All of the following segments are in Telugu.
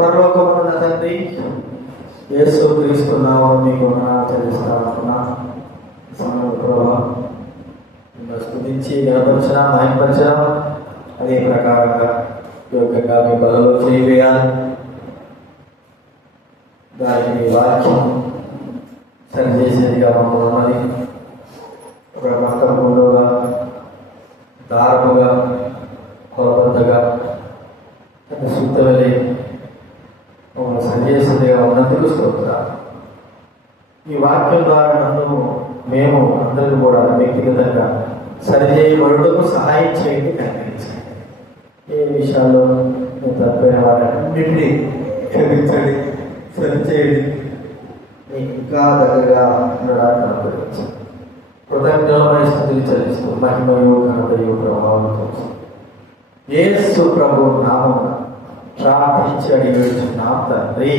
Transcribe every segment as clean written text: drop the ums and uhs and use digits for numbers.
పరలోకమున్న తండ్రి, యేసు క్రీస్తు నామమున మీకు వందనాలు చెల్లిస్తామనుకున్నా. స్తుతించి గణపరచడం, మహిమపరచడం, అదే ప్రకారంగా యోగ్యంగా మీ బలలో చేయవేయాలి. దానికి మీ వాక్యం సరిచేసేదిగా ఉన్నది. ఒక మతంగా, దారుముగా, కొలబద్దగా, శుద్ధవలే మమ్మల్ని సరిచేసేదిగా ఉన్నందుకు స్తోత్రాలు. ఈ వాక్యం ద్వారా నన్ను మేము అందరూ కూడా వ్యక్తిగతంగా సరిచేయబడుటకు సహాయం చేయండి, కనిపించండి. ఏ విషయాల్లో నేను తప్పైన వాటన్నింటినీ క్షమించండి, సరిచేయండి. మీకు ఇంకా దగ్గరగా ఉండడానికి అనుగ్రహించండి. కృతజ్ఞతమైన స్థితిని చెల్లిస్తూ మహిమయు ఘనతయు ప్రభావంతో యేసు ప్రభు నామమున ప్రార్థించి అడిగి వేడుచున్నాం తండ్రి.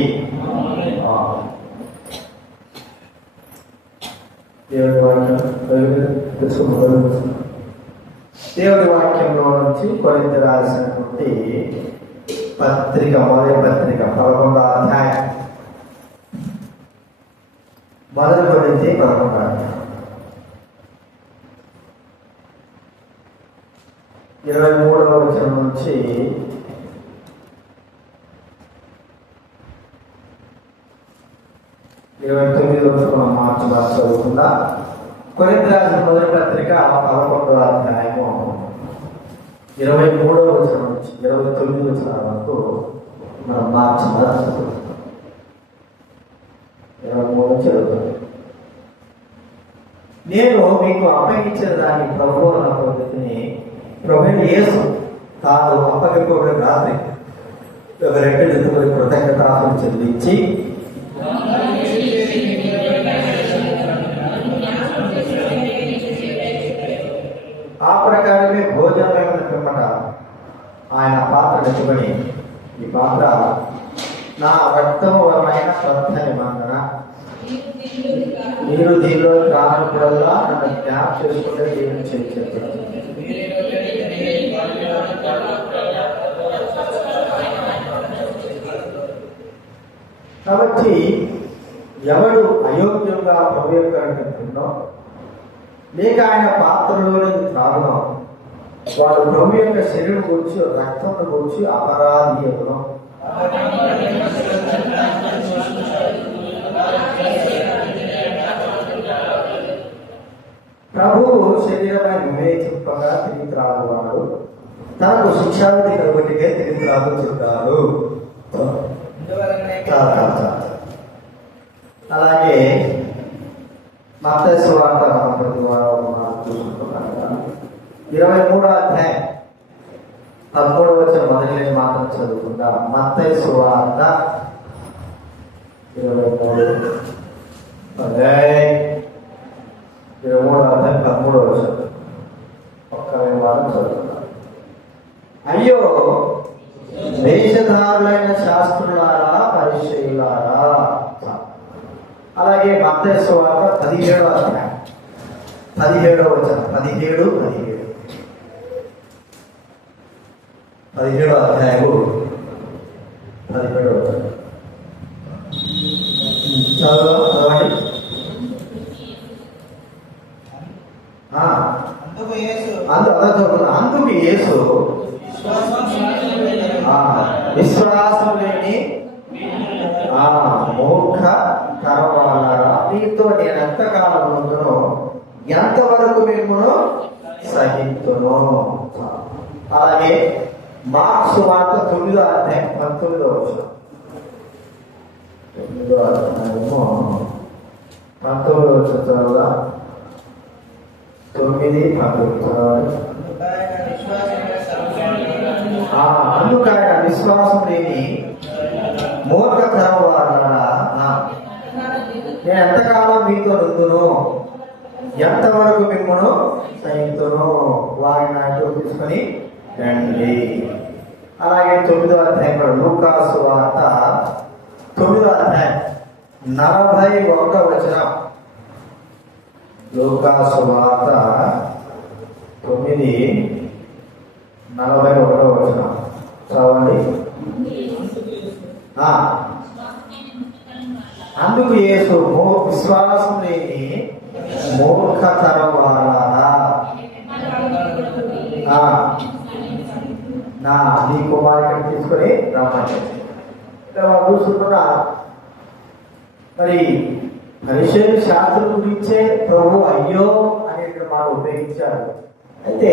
దేవుడి వాక్యంలో నుంచి కొరింథీ రాసినటువంటి పత్రిక, మొదటి పత్రిక 11వ అధ్యాయం, మొదటి కొరింథీ 11వ అధ్యాయం 23వ వచనం నుంచి 29వ వచనం మార్చి చదువుకుందా. కొరింథీ రాసిన మొదటి పత్రిక 11వ అధ్యాయము 23వ వచనం నుంచి 29వ వచనం వరకు మనం మార్చి చదువుకుందాం. 23 చదువుతుంది. నేను మీకు అప్పగించిన దాన్ని ప్రభువు నా పద్ధతిని ప్రభువైన యేసు తాను అప్పగింపబడిన రాత్రి రెక్కలు ఎత్తుకొని కృతజ్ఞతాస్తుతులు చెల్లించి ఆ ప్రకారమే భోజనమైన పిమ్మట ఆయన పాత్ర ఎత్తుకొని, ఈ పాత్ర నా రక్తము వలన కొత్త నిబంధన, మీరు దీనిలో త్రాగినప్పుడల్లా నన్ను జ్ఞాపకం చేసుకుంటే దేవుని చేయించారు. కాబట్టి ఎవడు అయోగ్యంగా ప్రభు యొక్క తింటున్నో లేక ఆయన పాత్రలోని త్రాగునో వాడు ప్రభు యొక్క శరీరం గురించి, రక్తం గురించి అపరాధి అగును. ప్రభువు శరీరమైన వివేచింపగా తిరిగి త్రాగువాడు తనకు శిక్షావిధి కలుగుటికే తిరిగి త్రాగుచుంటాడు. అలాగే మత్తయి సువార్త 23వ అధ్యాయం 13వ వచనం మొదటి మాత్రం చదువుకుందాం. మత్తయి సువార్త 23వ అధ్యాయం 13వ వచనం ఒక్క వారం చదువుకుందాం. అయ్యో వేషధారులైన శాస్త్రులారా, పరిచయులారా. అలాగే మత్తయి సువార్త 17వ అధ్యాయం 17వ వచనం 17వ అధ్యాయము 17వ వచనం చదవండి. అందుకు యేసు విశ్వాసం లేని మూర్ఖ కరవాలరా, మీతో నేను ఎంతకాలం ఉంటునో ఎంతవరకు మిమ్మల్ని సహించును. అలాగే మార్క్స్ వార్త 9వ అధ్యాయం 19వ వచనం 19వ అధ్యాయము 19వ వచనం చదవగా 9:19 అందుకు ఆయన విశ్వాసం లేని మూర్ఖతరం వారులారా, నేను ఎంతకాలం మీతో నుండును, ఎంతవరకు మిమ్మల్ని సహించును, వారిని నాతో తీసుకొని రండి. అలాగే 9వ అధ్యాయంలో లూకాసు వార్త 9వ అధ్యాయం 41వ వచనం. లూకాసు వార్త రమ్మంటే వాళ్ళు చూస్తున్నా మరి పరిశీలన శాస్త్రం గురించే ప్రభు అయ్యో అనే మాట ఉపయోగించారు. అయితే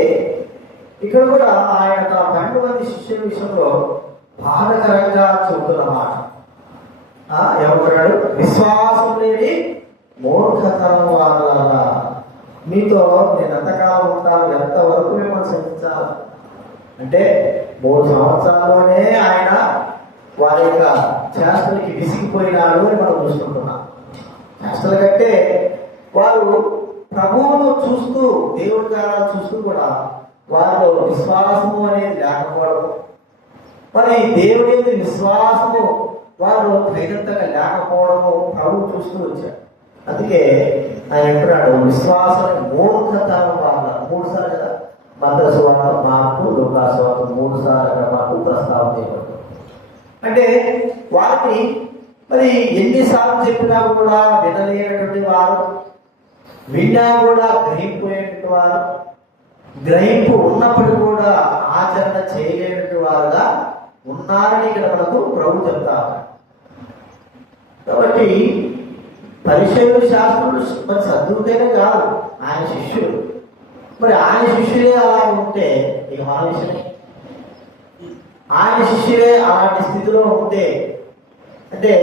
ఇక్కడ కూడా ఆయన తన 12 మంది శిష్యుల విషయంలో బాధకరంగా చెబుతున్నమాట. ఏమంటున్నాడు? విశ్వాసం లేని మూర్ఖతరం వాళ్ళ మీతో నేను ఎంతకాలం ఉంటాను, ఎంతవరకు మిమ్మల్ని సహించాలి అంటే 3 సంవత్సరాల్లోనే ఆయన వారి యొక్క చేష్టలకి విసిగిపోయినాడు అని మనం చూసుకుంటున్నాం. చేష్టల కంటే వారు ప్రభువును చూస్తూ దేవుడి ద్వారా చూస్తూ కూడా వారిలో విశ్వాసము అనేది లేకపోవడం, మరి దేవుడి యొక్క విశ్వాసము వారు తగినంతగా లేకపోవడము ప్రభు చూస్తూ వచ్చారు. అందుకే ఆయన అంటున్నాడు విశ్వాసం మూర్ఖతరం వాళ్ళ 3 సార్లు కదా మత్తయి సువార్త, మార్కు, లూకా సువార్త 3 సార్లు మాకు ప్రస్తావన చేయబడింది. అంటే వారిని మరి ఎన్నిసార్లు చెప్పినా కూడా వినలేనటువంటి వారు, విన్నా కూడా గ్రహింపోయేటువంటి వారు, గ్రహింపు ఉన్నప్పుడు కూడా ఆచరణ చేయలేనటువంటి వారుగా ఉన్నారని ఇక్కడ మనకు ప్రభు చెప్తారు. కాబట్టి పరిశీలన శాస్త్రులు మరి సద్దుకైనా కాదు, ఆయన శిష్యులు. మరి ఆయన శిష్యులే అలా ఉంటే ఇక మన విషయమే, ఆయన శిష్యులే అలాంటి స్థితిలో ఉంటే అంటే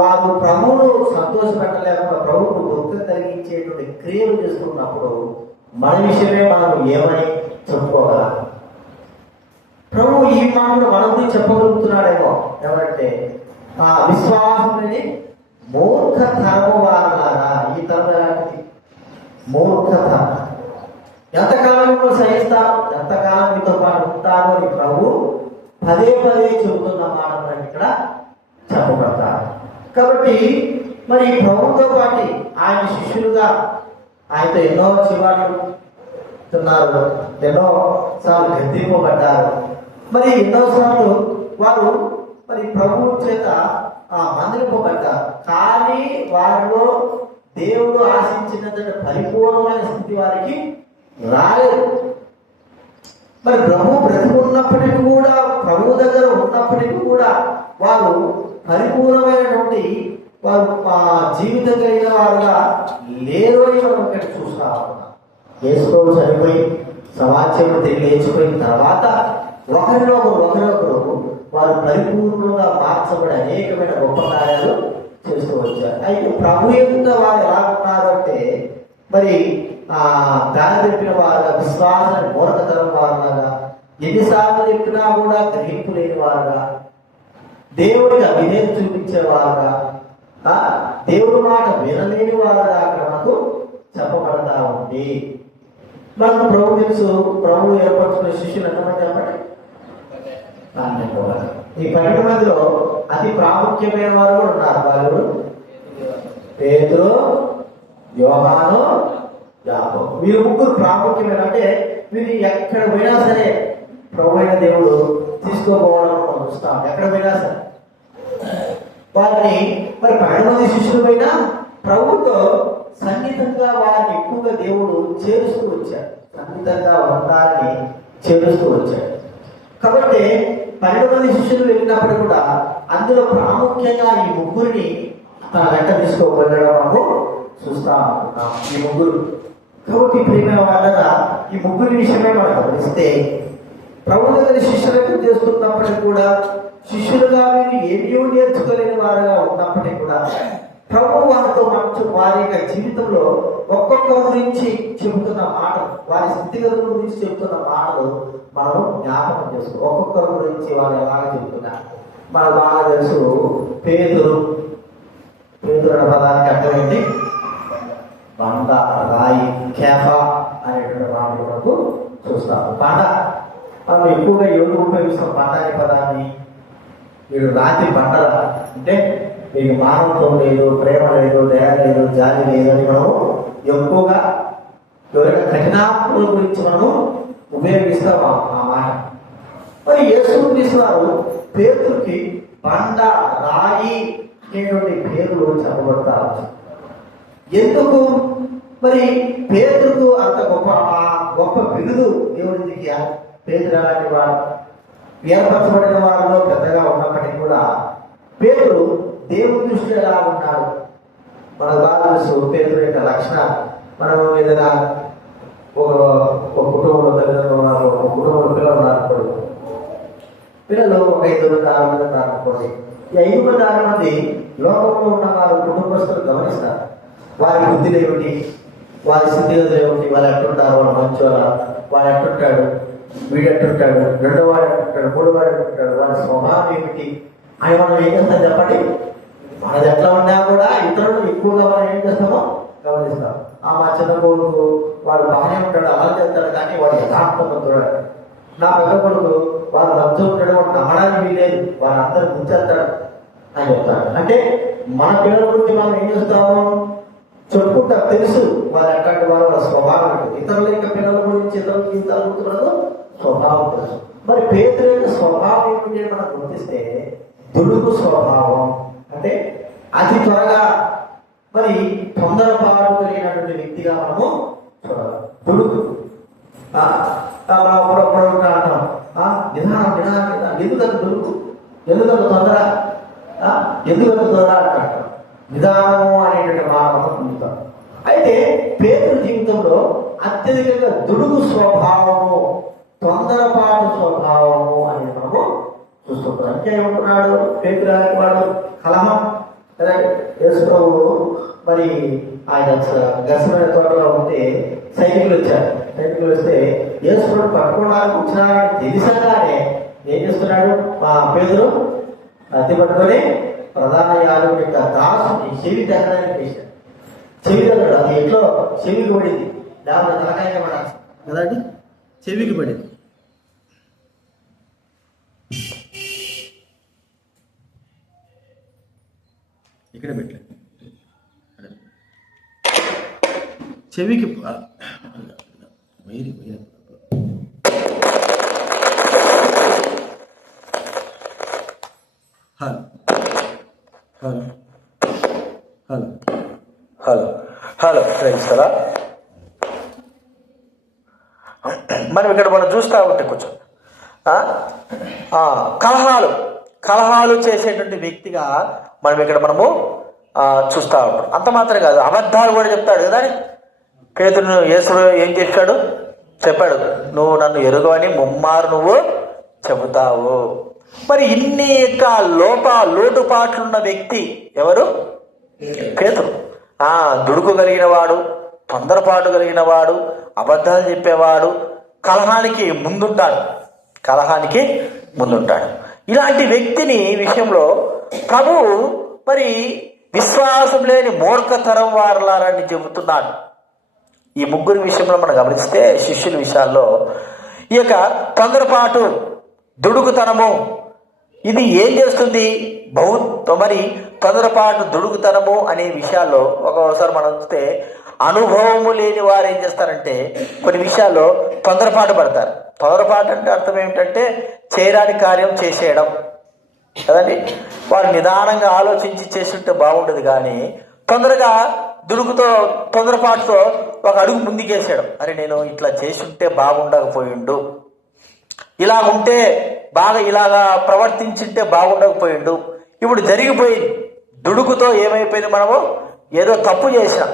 వారు ప్రభువును సంతోషపెట్టలేకుండా ప్రభువుకు దుఃఖం కలిగించేటువంటి క్రియలు చేస్తున్నప్పుడు మన విషయమే మనం ఏమని చెప్పుకోగల? ప్రభు ఈ మాటలు మన గురించి చెప్పగలుగుతున్నాడేమో. ఎవరంటే విశ్వాసం అనేది మూర్ఖ తరము వారలారా. ఈ తరం ఎలాంటిది? మూర్ఖత. ఎంతకాలం సహిస్తాను, ఎంతకాలం మీతో పాటు ఉంటాను అని ప్రభు పదే చెబుతున్న మాట మనకి ఇక్కడ చెప్పబడతారు. కాబట్టి మరి ప్రభుతో పాటు ఆయన శిష్యులుగా ఆయనతో ఎన్నో చివాట్లు తిన్నారు, ఎన్నో సార్లు గద్దింపబడ్డారు, మరి ఎన్నోసార్లు వారు మరి ప్రభు చేత మందలింపబడ్డారు. కానీ వారిలో దేవుడు ఆశించినంత పరిపూర్ణమైన స్థితి వారికి రాలేదు. మరి ప్రభు బ్రతికున్నప్పటికీ కూడా, ప్రభు దగ్గర ఉన్నప్పటికీ కూడా వారు పరిపూర్ణమైనటువంటి వారు జీవితం కలిగిన వారుగా లేరు అని మనం ఇక్కడ చూస్తా ఉన్నాం. యేసు చనిపోయి సమాజంలో తిరిగి లేచిపోయిన తర్వాత ఒకరినొకరు వారు పరిపూర్ణంగా మార్చబడి అనేకమైన గొప్ప కార్యాలు చేస్తూ వచ్చారు. అయితే ప్రభు ఎంత వారు ఎలా ఉన్నారు అంటే మరి దారి చెప్పిన వారుగా, విశ్వాసాన్ని మూర్ఖతరం వారులాగా, ఎన్నిసార్లు చెప్పినా కూడా గ్రహింపు లేని వారుగా, దేవుడికి అవిధేయత చూపించేవారుగా, దేవుడి మాట వినలేని వారుగా అక్కడ మనకు చెప్పబడతా ఉంది. మనకు ప్రభు తెలుసు, ప్రభు ఏర్పరచుకునే శిష్యులు ఎంతమంది చెప్పండి? 12. ఈ 12 మందిలో అతి ప్రాముఖ్యమైన వారు కూడా ఉన్నారు. వాళ్ళు పేతురు, యోహాను, యాకోబు. వీరు ముగ్గురు ప్రాముఖ్యమైన, అంటే వీరు ఎక్కడ పోయినా సరే ప్రభు అయిన దేవుడు తీసుకోపోవడం మనం చూస్తాం. ఎక్కడ పోయినా సరే వారిని మరి 12 మంది శిష్యులు పైన ప్రభుతో సన్నిహితంగా వారిని ఎక్కువగా దేవుడు చేరుస్తూ వచ్చాడు, సన్నిహితంగా ఉండాలని చేరుస్తూ వచ్చాడు. కాబట్టి 12 మంది శిష్యులు వెళ్ళినప్పుడు కూడా అందులో ప్రాముఖ్యంగా ఈ ముగ్గురిని తన వెంట తీసుకోగలడం మనము చూస్తా ఉన్నాం. ఈ ముగ్గురు. కాబట్టి ప్రియమైన వాళ్ళగా ఈ ముగ్గురి విషయమే మనం గమనిస్తే ప్రభు దగ్గర శిష్యులకు చేస్తున్నప్పటికీ కూడా శిష్యులుగా వీరు ఏమీ నేర్చుకోలేని వారుగా ఉన్నప్పటికీ కూడా ప్రభు వారితో మంచి వారి యొక్క జీవితంలో ఒక్కొక్కరి గురించి చెబుతున్న మాటలు, వారి స్థితిగతుల గురించి చెబుతున్న మాటలు మనం జ్ఞాపకం చేసుకో. ఒక్కొక్కరి గురించి వాళ్ళు ఎలాగ చెబుతున్నారు మనకు బాగా తెలుసు. పేతురు అనే పదానికి అర్థమైంది బండ, రాయి, కేఫా అనేటువంటి మాటలు మనకు చూస్తాము. బండ మనం ఎక్కువగా ఎవరు ఉపయోగిస్తాం బండ అనే పదాన్ని? మీరు రాత్రి బండల అంటే మీకు మానవత్వం లేదు, ప్రేమ లేదు, దయ లేదు, జాలి లేదు అని మనము ఎక్కువగా ఎవరైనా కఠినాత్మల గురించి మనం ఉపయోగిస్తాం ఆ మాట. మరి యేసుక్రీస్తు వారు పేతురుకి బండ, రాయి అనేటువంటి పేర్లు చెప్పబడతారు. ఎందుకు మరి పేతురుకు అంత గొప్ప బిరుదు దేవుడి దిగా? పేతురు అలాంటి వాడు ఏర్పరచబడిన వారిలో పెద్దగా ఉన్నప్పటికీ కూడా పేతురు దేవుని దృష్టిలో ఎలా ఉన్నాడు మనకు బాగా తెలుసు. పేతురు యొక్క లక్షణాలు మనం ఏదైనా ఒక కుటుంబంలో తల్లిదండ్రులు ఉన్నారు, ఒక కుటుంబంలో పిల్లలు ఉన్నారు. పిల్లలు ఒక 5 మంది 6 మంది ఉన్నారు అనుకోండి. ఈ 5 మంది 6 మంది లోకంలో ఉన్న వారు కుటుంబస్తులు గమనిస్తారు. వారి బుద్ధులు ఏమిటి, వారి స్థితిగతులు ఏమిటి, వాళ్ళు ఎట్టుంటారు, వాళ్ళు మంచోళ్ళ, వాడు ఎట్టుంటాడు, వీడు ఎట్టుంటాడు, రెండో వాడు ఎట్టుంటాడు, మూడో వాడు ఎట్టుంటాడు, వారి స్వభావం ఏమిటి అని మనం ఏం చేస్తాం చెప్పండి. మనది ఎట్లా ఉన్నా కూడా ఇతరులు ఎక్కువగా మనం ఏం చేస్తామో గమనిస్తాం. మా చిన్న కొడుకు వాడు బాగానే ఉంటాడు, అలా చేస్తాడు, కానీ వాడు యథార్థంగా చూడాలి. నా పెద్ద కొడుకు వాడు మంచి ఉంటాడు, వాడు నమ్మడానికి వీలేదు, వాడు అందరూ గుర్తేస్తాడు అని చెప్తాడు. అంటే మన పిల్లల గురించి మనం ఏం చేస్తాము చెప్పుకుంటా, తెలుసు వాళ్ళు ఎట్లాంటి వారు, వాళ్ళ స్వభావం. ఇతరుల యొక్క పిల్లల గురించి ఇతరుల జీవితాల గురించి స్వభావం తెలుసు. మరి పేతురు యొక్క స్వభావం ఏమిటి మనం గుర్తిస్తే దుడుకు స్వభావం. అంటే అతి త్వరగా మరి తొందరపాటు కలిగినటువంటి వ్యక్తిగా మనము చూడాలి. దుడుకు మనం అప్పుడప్పుడు అంటాం నిదానం నిదానం నిదానం, ఎందుకంత దుడుకు, ఎందుకంత తొందర, ఎందుకంత తొందర అంటాం. నిదానము అనేటువంటి మనం పొందుతాం. అయితే పేతురు జీవితంలో అత్యధికంగా దుడుకు స్వభావము, తొందరపాటు స్వభావము అనేది మనము చూసుకుంటాం. అంటే ఏమంటున్నాడు పేతురు వాడు కలహం. యేసు ప్రభువు మరి ఆయన గసమైన తోటలో ఉంటే సైనికులు వచ్చారు. సైనికులు వస్తే యేసు ప్రభు పట్టుకోవడానికి వచ్చినారని తెలిసగానే ఏం చేస్తున్నాడు మా పేతురు అతి పట్టుకొని ప్రధాన యాజకుడి యొక్క దాసుని చెవి తగ్గడానికి చేశాడు. చెవి తగ్గడు, అది ఎట్లో చెవికి పడింది, దాని తలకాయ పడాలి కదండి, చెవికి పడింది. ఇక్కడ పెట్టలేదు, చెవికి వేరి వేరే. Hello hello hello hello hello friends కదా. మనం ఇక్కడ మనం చూస్తూ ఉంటే కొంచెం కలహాలు చేసేటువంటి వ్యక్తిగా మనం ఇక్కడ మనము చూస్తూ ఉంటాం. అంత మాత్రం కాదు, అబద్ధాలు కూడా చెప్తాడు కదా. పేతురు యేసుడు ఏం చేశాడు చెప్పాడు, నువ్వు నన్ను ఎరుగవని ముమ్మారు నువ్వు చెబుతావు. మరి ఇన్ని యొక్క లోటుపాట్లున్న వ్యక్తి ఎవరు? పేతురు. దుడుకు కలిగిన వాడు, తొందరపాటు కలిగిన వాడు, అబద్ధాలు చెప్పేవాడు, కలహానికి ముందుంటాడు. ఇలాంటి వ్యక్తిని విషయంలో ప్రభు మరి విశ్వాసం లేని మూర్ఖతరం వారలారని చెబుతున్నాడు. ఈ ముగ్గురి విషయంలో మనం గమనిస్తే శిష్యుల విషయాల్లో ఈ యొక్క తొందరపాటు, దుడుకుతనము ఇది ఏం చేస్తుంది? మరి తొందరపాటు, దుడుకుతనము అనే విషయాల్లో ఒక్కోసారి మనం చూస్తే అనుభవము లేని వారు ఏం చేస్తారంటే కొన్ని విషయాల్లో తొందరపాటు పడతారు. తొందరపాటు అంటే అర్థం ఏమిటంటే చేయరాని కార్యం చేసేయడం కదండి. వారు నిదానంగా ఆలోచించి చేస్తుంటే బాగుండదు, కానీ తొందరగా తొందరపాటుతో ఒక అడుగు ముందుకేసాడు. అరే నేను ఇట్లా చేసుంటే బాగుండకపోయిండు, ఇలా ఉంటే ఇలాగా ప్రవర్తించుంటే బాగుండకపోయిండు, ఇప్పుడు జరిగిపోయింది. దుడుకుతో ఏమైపోయింది, మనము ఏదో తప్పు చేసాం.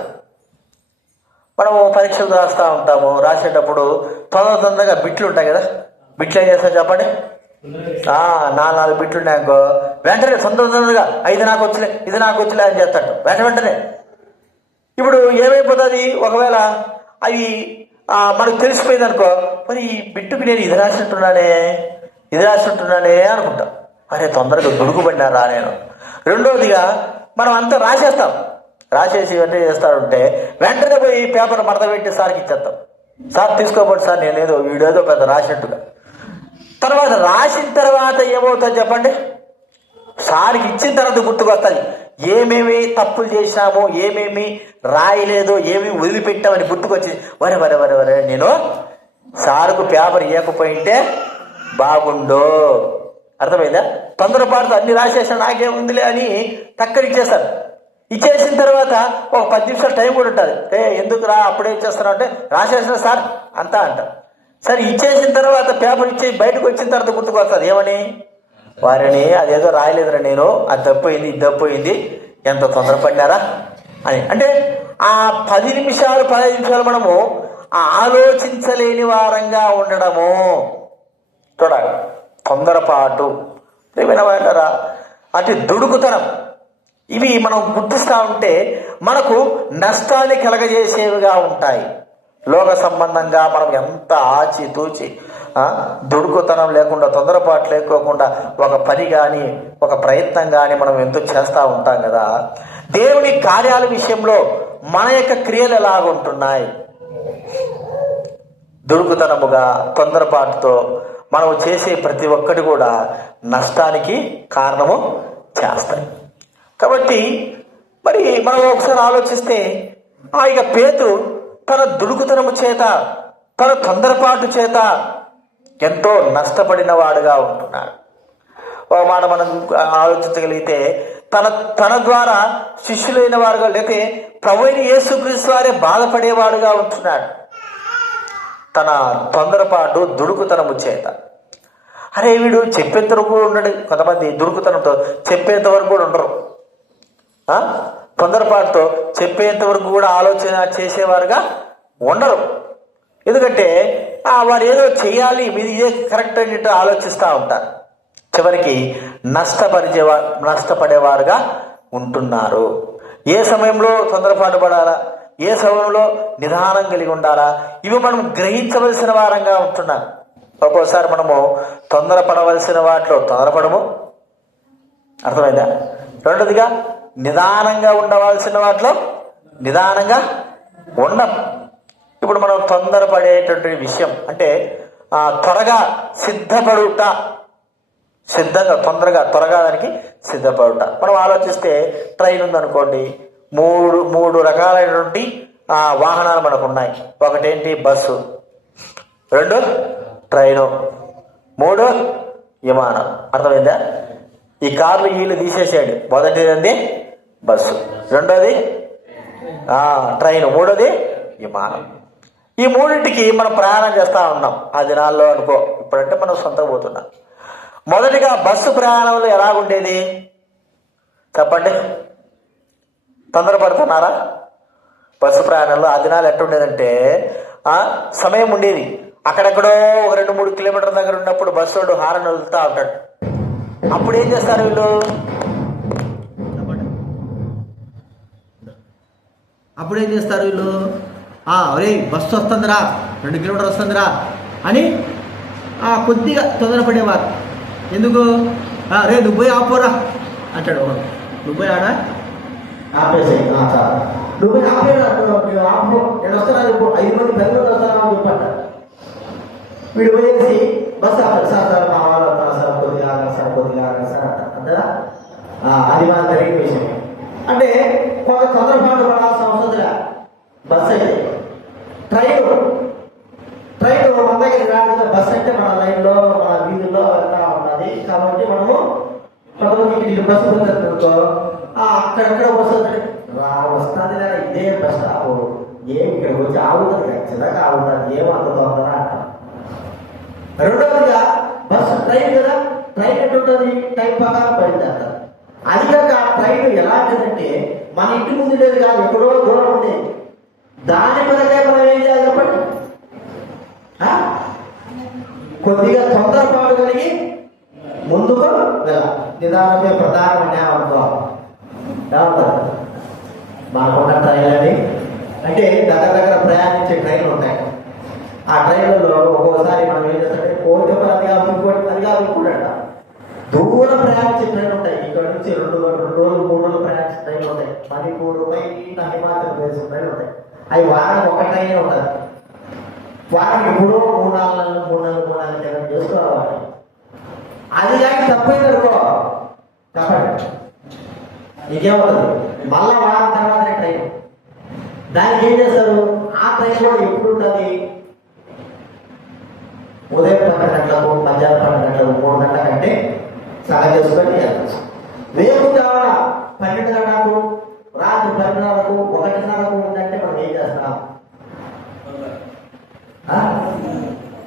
మనము పరీక్షలు రాస్తూ ఉంటాము, రాసేటప్పుడు తొందరగా బిట్లు ఉంటాయి కదా. బిట్లు ఏం చేస్తాం చెప్పండి? 4 బిట్లు ఉన్నాయనుకో, వెంటనే తొందరగా 5 నాకు వచ్చలే, ఇది నాకు వచ్చలే అని చేస్తాడు వెంటనే. ఇప్పుడు ఏమైపోతుంది, ఒకవేళ అవి మనకు తెలిసిపోయింది అనుకో, మరి ఈ బిట్టుకు నేను ఇది రాసినట్టున్నానే అనుకుంటాం. అరే తొందరగా దుడుకుపడినారా నేను. రెండోదిగా మనం అంతా రాసేస్తాం, రాసేసి వెంటనే చేస్తాడుంటే వెంటనే పోయి పేపర్ మడత పెట్టి సార్కి ఇచ్చేస్తాం. సార్ తీసుకోబోదు సార్, వీడేదో పెద్ద రాసినట్టుగా. తర్వాత రాసిన తర్వాత ఏమవుతుంది చెప్పండి? సార్కి ఇచ్చిన తర్వాత గుర్తుకొస్తుంది ఏమేమి తప్పులు చేసినామో, ఏమేమి రాయలేదో, ఏమేమి వదిలిపెట్టామని గుర్తుకొచ్చి వరే నేను సార్కు పేపర్ ఇవ్వకపోయింటే బాగుండో. అర్థమైందా? తొందరపాటుతో అన్ని రాసేసాను, నాకేముందిలే అని టక్కని ఇచ్చేస్తారు. ఇచ్చేసిన తర్వాత ఒక 10 నిమిషాలు టైం కూడా ఉంటుంది. ఎందుకు రా అప్పుడే ఇచ్చేస్తాను అంటే రాసేసిన సార్ అంతా అంటారు. సరే ఇచ్చేసిన తర్వాత పేపర్ ఇచ్చి బయటకు వచ్చిన తర్వాత గుర్తుకొస్తుంది ఏమని, వారిని అదేదో రాయలేదురా నేను, అది తప్పోయింది ఇది తప్పోయింది, ఎంత తొందరపడినారా అని. అంటే ఆ 10 నిమిషాలు 15 నిమిషాలు మనము ఆలోచించలేని వారంగా ఉండడము. చూడాలి, తొందరపాటు ఏమైనారా అంటే దుడుకుతనం, ఇవి మనం గుర్తిస్తూ ఉంటే మనకు నష్టాన్ని కలగజేసేవిగా ఉంటాయి. లోక సంబంధంగా మనం ఎంత ఆచితూచి దుడుకుతనం లేకుండా, తొందరపాటు లేకోకుండా ఒక పని కానీ ఒక ప్రయత్నం కానీ మనం ఎంతో చేస్తూ ఉంటాం కదా. దేవుని కార్యాల విషయంలో మన యొక్క క్రియలు ఎలాగుంటున్నాయి? దుడుకుతనముగా తొందరపాటుతో మనం చేసే ప్రతి ఒక్కటి కూడా నష్టానికి కారణము చేస్తాయి. కాబట్టి మరి మనం ఒకసారి ఆలోచిస్తే ఇక పేతురు తన దుడుకుతనము చేత, తన తొందరపాటు చేత ఎంతో నష్టపడిన వాడుగా ఉంటున్నాడు. ఒక మాట మనం ఆలోచించగలిగితే తన ద్వారా శిష్యులైన వారుగా, లేకపోతే ప్రభువైన యేసుక్రీస్తు వారే బాధపడేవాడుగా ఉంటున్నాడు తన తొందరపాటు దుడుకుతనము చేత. అరే వీడు చెప్పేంత వరకు ఉండడు. కొంతమంది దుడుకుతనంతో చెప్పేంత వరకు కూడా ఉండరు, తొందరపాటుతో చెప్పేంత వరకు కూడా ఆలోచన చేసేవారుగా ఉండరు. ఎందుకంటే వారు ఏదో చేయాలి, మీరు ఇదే కరెక్ట్ అన్నట్టు ఆలోచిస్తూ ఉంటారు. చివరికి నష్టపడేవారుగా ఉంటున్నారు. ఏ సమయంలో తొందరపాటు పడాలా, ఏ సమయంలో నిదానం కలిగి ఉండాలా, ఇవి మనం గ్రహించవలసిన వారంగా ఉంటున్నాం. ఒక్కోసారి మనము తొందరపడవలసిన వాటిలో తొందరపడము, అర్థమైందా? రెండోదిగా నిదానంగా ఉండవలసిన వాటిలో నిదానంగా ఉండం. ఇప్పుడు మనం తొందరపడేటువంటి విషయం అంటే త్వరగా సిద్ధపడుట, త్వరగా దానికి సిద్ధపడుట. మనం ఆలోచిస్తే ట్రైన్ ఉందనుకోండి, మూడు రకాలైనటువంటి వాహనాలు మనకు ఉన్నాయి. ఒకటేంటి బస్సు, 2 ట్రైను, 3 విమానం. అర్థమైందా? ఈ కార్లు వీళ్ళు తీసేసాడు. మొదటిది బస్సు, రెండోది ట్రైన్, మూడోది విమానం. ఈ మూడింటికి మనం ప్రయాణం చేస్తూ ఉన్నాం ఆ దినాల్లో అనుకో. ఇప్పుడంటే మనం సొంతంగా పోతున్నాం. మొదటిగా బస్సు ప్రయాణంలో ఎలాగుండేది చెప్పండి? తొందరపడుతున్నారా? బస్సు ప్రయాణంలో ఆ దినాలు ఎట్టుండేదంటే సమయం ఉండేది. అక్కడెక్కడో ఒక 2-3 కిలోమీటర్ల దగ్గర ఉన్నప్పుడు బస్సు వాడు హారన్ వదులుతూ ఉంటాడు. అప్పుడు ఏం చేస్తారు వీళ్ళు? ఒరే బస్సు వస్తుందిరా, 2 కిలోమీటర్లు వస్తుందిరా అని కొద్దిగా తొందరపడేవారు. ఎందుకు? రే నువ్వు పోయి ఆపోరా అంటాడు. నువ్వు పోయి ఆడా ఆపేసాయి, నువ్వు పోయి ఆపేరా, ఆపు, నేను వస్తాను, 5 మంది పెద్దలు వస్తాను అని చెప్పంట. వీడు పోయేసి బస్సు ఆపారు. సార్ మా వాళ్ళు వస్తాను సార్, కొద్దిగా సార్ అంటారా? అది మన జరిగిన విషయం. అంటే కొంత తొందరపాటు పడాల్సిన అవసరం లేదు. బస్సు అయితే ట్రైన్ మన దగ్గర రాదు. బస్సు అంటే మన లైన్లో మన వీధుల్లో వెళ్తా ఉన్నది కాబట్టి మనము కొంతమంది బస్సు పోతుందనుకో, అక్కడెక్కడ బస్సు వస్తుంది కదా, ఇదే బస్ స్టాప్, ఏం ఇక్కడికి వచ్చి ఆగుతుంది, ఖచ్చితంగా ఆగుతుంది, ఏమంత తొందర అంటాం. రెండవదిగా బస్సు ట్రైన్ కదా, ట్రైన్ ఎట్టుంటుంది, టైం ప్రకారం బయలుదేరుతారు. అది కాక ఆ ట్రైన్ ఎలాంటిదంటే మన ఇంటి ముందు ఉండేది కాదు, ఎక్కడో దూరం ఉండేది. దాని కొరకే మనం ఏం చేయాలి చెప్పండి? కొద్దిగా తొందరపాటు కలిగి ముందుకు వెళ్ళాలి. నిదానమే ప్రధానమైన అనుభవం. మనకున్న ట్రైన్లని అంటే దగ్గర ప్రయాణించే ట్రైన్లు ఉంటాయి. ఆ ట్రైన్లలో ఒక్కోసారి మనం ఏం చేస్తామంటే కోటి అదిగా అనుకుంటాడ దూరం ప్రయాణించే ట్రైన్లు ఉంటాయి. ఇక్కడ నుంచి 2 రోజులు 3 రోజులు ప్రయాణించే ట్రైన్లు ఉంటాయి. మణిపూర్ హిమాచల్ ప్రదేశ్ ట్రైన్లు ఉంటాయి. అవి వారానికి ఒక ట్రైనే ఉంటుంది. వారానికి 3-4 నెలలు చేసుకోవాలి. అది కానీ తప్పైంది అనుకో కాబట్టి నీకేమవుతుంది, మళ్ళా వారం తర్వాత ట్రైన్. దానికి ఏం చేస్తారు, ఆ ట్రైన్ కూడా ఎప్పుడు ఉంటుంది, ఉదయం 12 గంటలకు, మధ్యాహ్నం 12 గంటలకు, 3 గంటల కంటే సగం చేసుకొని వెళ్ళచ్చు. రేపు కావాలా 12 గంటలకు, రాత్రి 10:30కు, 1:30కు ఉందంటే మనం ఏం చేస్తాం?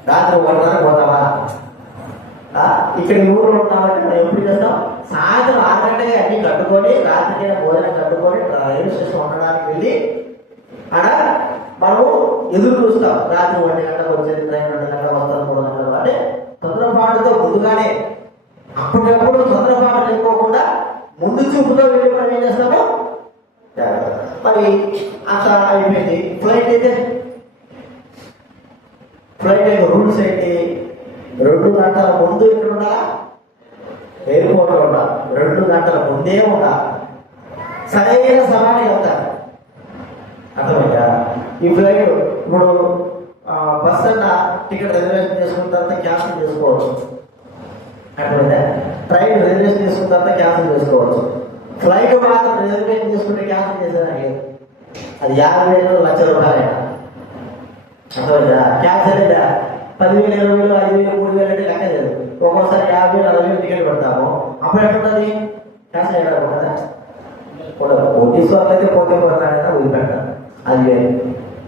రాత్రి 1:30 పోతావా? ఇక్కడ ఊళ్ళో ఉన్నామంటే మనం ఎప్పుడు చేస్తాం? సాయంత్రం 6 గంటలకి అన్ని కట్టుకొని రాత్రికి భోజనం కట్టుకొని రైలు స్టేషన్ ఉండడానికి వెళ్ళి ఆడ మనము ఎదురు చూస్తాం. రాత్రి 1 గంటలకు వచ్చేది ట్రైన్, 2 గంటలకు వస్తారు, 3 గంటలకు. అంటే తొందరపాటుతో ముందుగానే అప్పటికప్పుడు తొందరపాటు లేకోకుండా ముందు చూపుతో వెళ్ళి మనం ఏం చేస్తాము? మరి అట్లా అయిపోయింది. ఫ్లైట్ అయితే రూల్స్ ఏంటి? 2 గంటల ముందు ఇక్కడ ఉండాలా? ఎయిర్పోర్ట్లో ఉండాలి. 2 గంటల ముందే ఉండాలి. సరైన సమయానికి వెళ్తారు. అర్థమైందా? ఈ ఫ్లైట్ ఇప్పుడు బస్ అన్న టికెట్ రిజర్వేషన్ చేసుకున్న తర్వాత క్యాన్సిల్ చేసుకోవచ్చు. అర్థమైందా? ట్రైన్ రిజర్వేషన్ చేసుకున్న తర్వాత క్యాన్సిల్ చేసుకోవచ్చు. ఫ్లైట్ మాత్రం రిజర్వేషన్ చేసుకుంటే క్యాన్సిల్ చేసేదానికి అది 50,000 లక్ష రూపాయలైనా. అర్థమైందా? క్యాన్సిల్ అయితే 10,000, 20,000, 5,000, 3,000 అంటే లెక్క లేదు. ఒక్కోసారి 50,000, 60,000 టికెట్ పెడతాము. అప్పుడు ఎట్లుంటుంది? క్యాన్సిల్ చేయడం కదా. కోటీశ్వర్లు అయితే పోతే పోతాడైనా వదిలిపెట్టాలి. అది లేదు.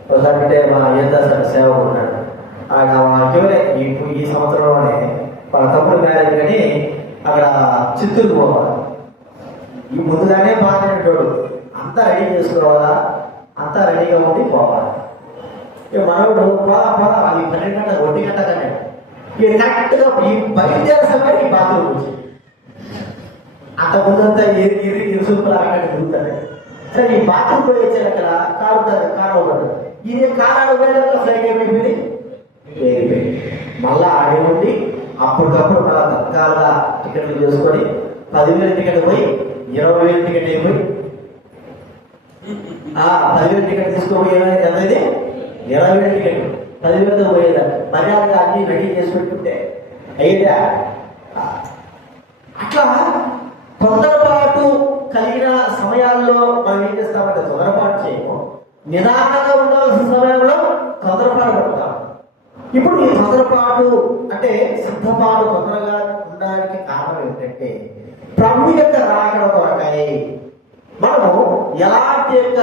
ఒకసారి అంటే మా ఏదాసారి సేవకు ఉన్నాడు. చివరే ఈ సంవత్సరంలోనే వాళ్ళ తప్పుడు మ్యారేజ్ కానీ అక్కడ చిత్తూరు పోవాలి. ఈ ముందుగానే బాగానేటోడు అంతా రెడీ చేసుకోవాలా, అంతా రెడీగా ఉండి పోవాలి. ఇక మనోడు పోదా అది 12 గంటల 1 గంట కంటే ఈ కరెక్ట్గా ఈ బయలుదేరే సమయానికి ఈ బాత్రూమ్ వచ్చి అంత ముందంతా ఇరుసుకులు అక్కడ తిరుగుతాడు. సరే ఈ బాత్రూమ్ కూడా వచ్చారు. అక్కడ కారు ఉంటుంది. ఇది కారు అడుగు ఫ్లైట్ అయిపోయింది. మళ్ళా ఆడి ఉండి అప్పటికప్పుడు మళ్ళా తత్కాలుగా టికెట్లు చేసుకొని 10,000 టికెట్ పోయి 20,000 టికెట్ అయిపోయి 10,000 టికెట్ తీసుకోపోయి ఏమైంది? 20,000 టికెట్ 10,000తో పోయేదాన్ని. మర్యాదగా అన్ని రెడీ చేసి పెట్టుకుంటే అయ్యేదా? అట్లా తొందరపాటు కలిగిన సమయాల్లో మనం ఏం చేస్తామంటే తొందరపాటు చేయము. నిదానంగా ఉండవలసిన సమయంలో తొందరపాటు పడతాం. ఇప్పుడు ఈ తొందరపాటు అంటే సిద్ధపాటు తొందరగా ఉండడానికి కారణం ఏంటంటే ప్రభు యొక్క రాకడ కొరకై మనము ఎలాంటి యొక్క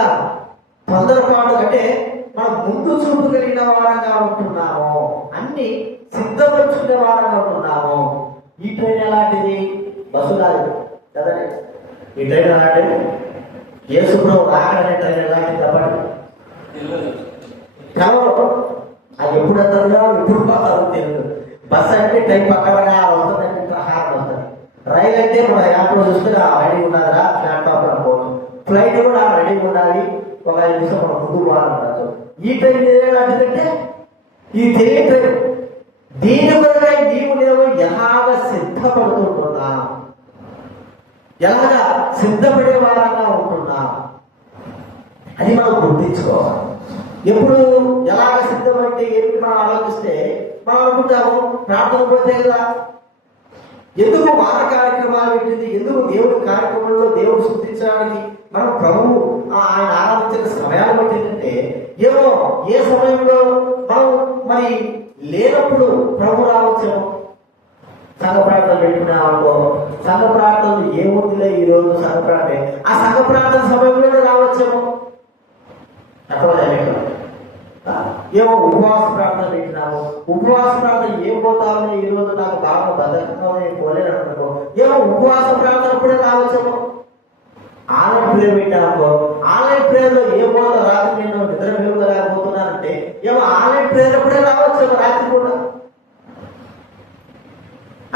తొందరపాటు అంటే మనం ముందు చూపు కలిగిన వారంగా ఉంటున్నాము, అన్ని సిద్ధపరుచుకునే వారంగా ఉంటున్నాము. ఈ ట్రైన్ ఎలాంటిది? బస్సు కాదు కదండి. ఈ ట్రైన్ ఎలాంటిది? యేసుప్రభు రాకడనే ట్రైన్ ఎలాంటిది చెప్పండి. అది ఎప్పుడు వస్తుందో ఎప్పుడు పోతారో తెలియదు. బస్సు అంటే టైం పక్కగా వస్తుందంటే ప్రహారం వస్తుంది. రైలు అంటే మన యాప్లో చూస్తే రెడీ ఉండాలిరా ప్లాట్ఫామ్ అనుకోవచ్చు. ఫ్లైట్ కూడా రెడీగా ఉండాలి. ఒక 5 నిమిషం మనం ముందు పోవాలంటారు. ఈ ట్రైన్ ఏదంటే ఈ తెలియ ట్రైన్ దీని కొరకై నీవు నేను ఎలాగ సిద్ధపడుతుంటున్నా, ఎలాగ సిద్ధపడే వారంగా ఉంటున్నా అది మనం గుర్తించుకోవాలి. ఎప్పుడు ఎలాగ సిద్ధమంటే ఏమిటి మనం ఆలోచిస్తే మనం అనుకుంటాము ప్రార్థన పోతే కదా. ఎందుకు వార కార్యక్రమాలు పెట్టింది? ఎందుకు దేవుడి కార్యక్రమంలో దేవుడు స్తుతించడానికి మనం ప్రభువు ఆయన ఆరాధించిన సమయాలు పట్టిందంటే ఏమో ఏ సమయంలో మనం మరి లేనప్పుడు ప్రభు రావచ్చేమో. సంఘ ప్రార్థన పెట్టుకున్నామనుకో, సంఘ ప్రార్థనలు ఏముందిలే ఈరోజు సంఘ ప్రార్థన, ఆ సంఘ ప్రార్థన సమయంలోనే రావచ్చేమో. ఏమో ఉపవాస ప్రార్థన పెట్టినాము, ఉపవాస ప్రార్థన ఏం పోతామో ఈరోజు నాకు బాగా బద్దకంగా పోలేను అనుకో, ఏమో ఉపవాస ప్రార్థన కూడా రావచ్చేమో. ఆన్లైన్ ప్రేయర్ పెట్టామనుకో, ఆన్లైన్ ప్రేయర్లో ఏం పోతా రాత్రి నేను నిద్ర మెలుగులేకపోతున్నానంటే ఏమో ఆన్లైన్ ప్రేయర్ కూడా రావచ్చేమో రాత్రి కూడా.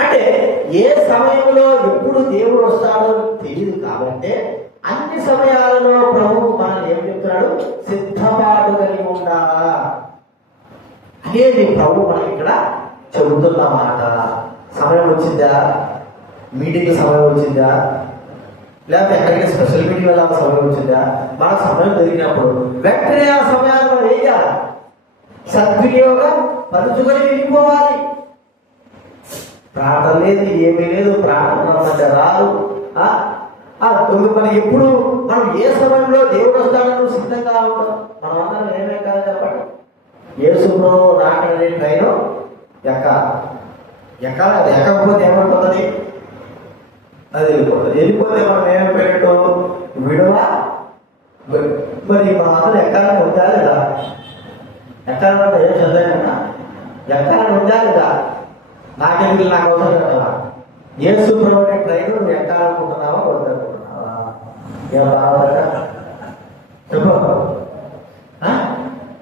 అంటే ఏ సమయంలో ఎప్పుడు దేవుడు వస్తాడో తెలియదు. కాబట్టి అన్ని సమయాలలో ప్రభువు మనం ఏం చెప్తున్నాడు? సిద్ధపాటు కలిగి ఉండాలా అనేది ప్రభు మనకి ఇక్కడ చెబుతున్నమాట. సమయం వచ్చిందా? మీటింగ్ సమయం వచ్చిందా? లేకపోతే ఎక్కడికి స్పెషల్ మీటింగ్ వెళ్ళాల్సిన సమయం వచ్చిందా? మన సమయం జరిగినప్పుడు వెంటనే ఆ సమయాల్లో ఏం చేయాలి? సద్వినియోగం పరుచుకొని వెళ్ళిపోవాలి. ప్రార్థన లేదు, ఏమీ లేదు, ప్రార్థన మధ్య రాదు. మనం ఎప్పుడు మనం ఏ సమయంలో దేవుడు వస్తాడో సిద్ధంగా ఉంటాం. మనం అందరం ఏమే కాదు చెప్పండి. యేసులో రాకడనే ట్రైన్ ఎక్కాలి. అది ఎక్కకపోతే ఏమైపోతుంది? అది వెళ్ళిపోతుంది. వెళ్ళిపోతే మనం ఏమేమి పెట్టడం విడవా. మరి మన అందరూ ఎక్కాలని ఉందా లేదా? ఎక్కాలంటే ఏం చదివానన్నా ఎక్కాలని ఉందా లేదా? నాకెందుకు, నాకు అవసరం కదా. యేసు ప్రభువుని ట్రైన్ నువ్వు ఎక్కాలనుకుంటున్నావా వద్దనుకుంటున్నావా? ఏం బాగా చెప్పు.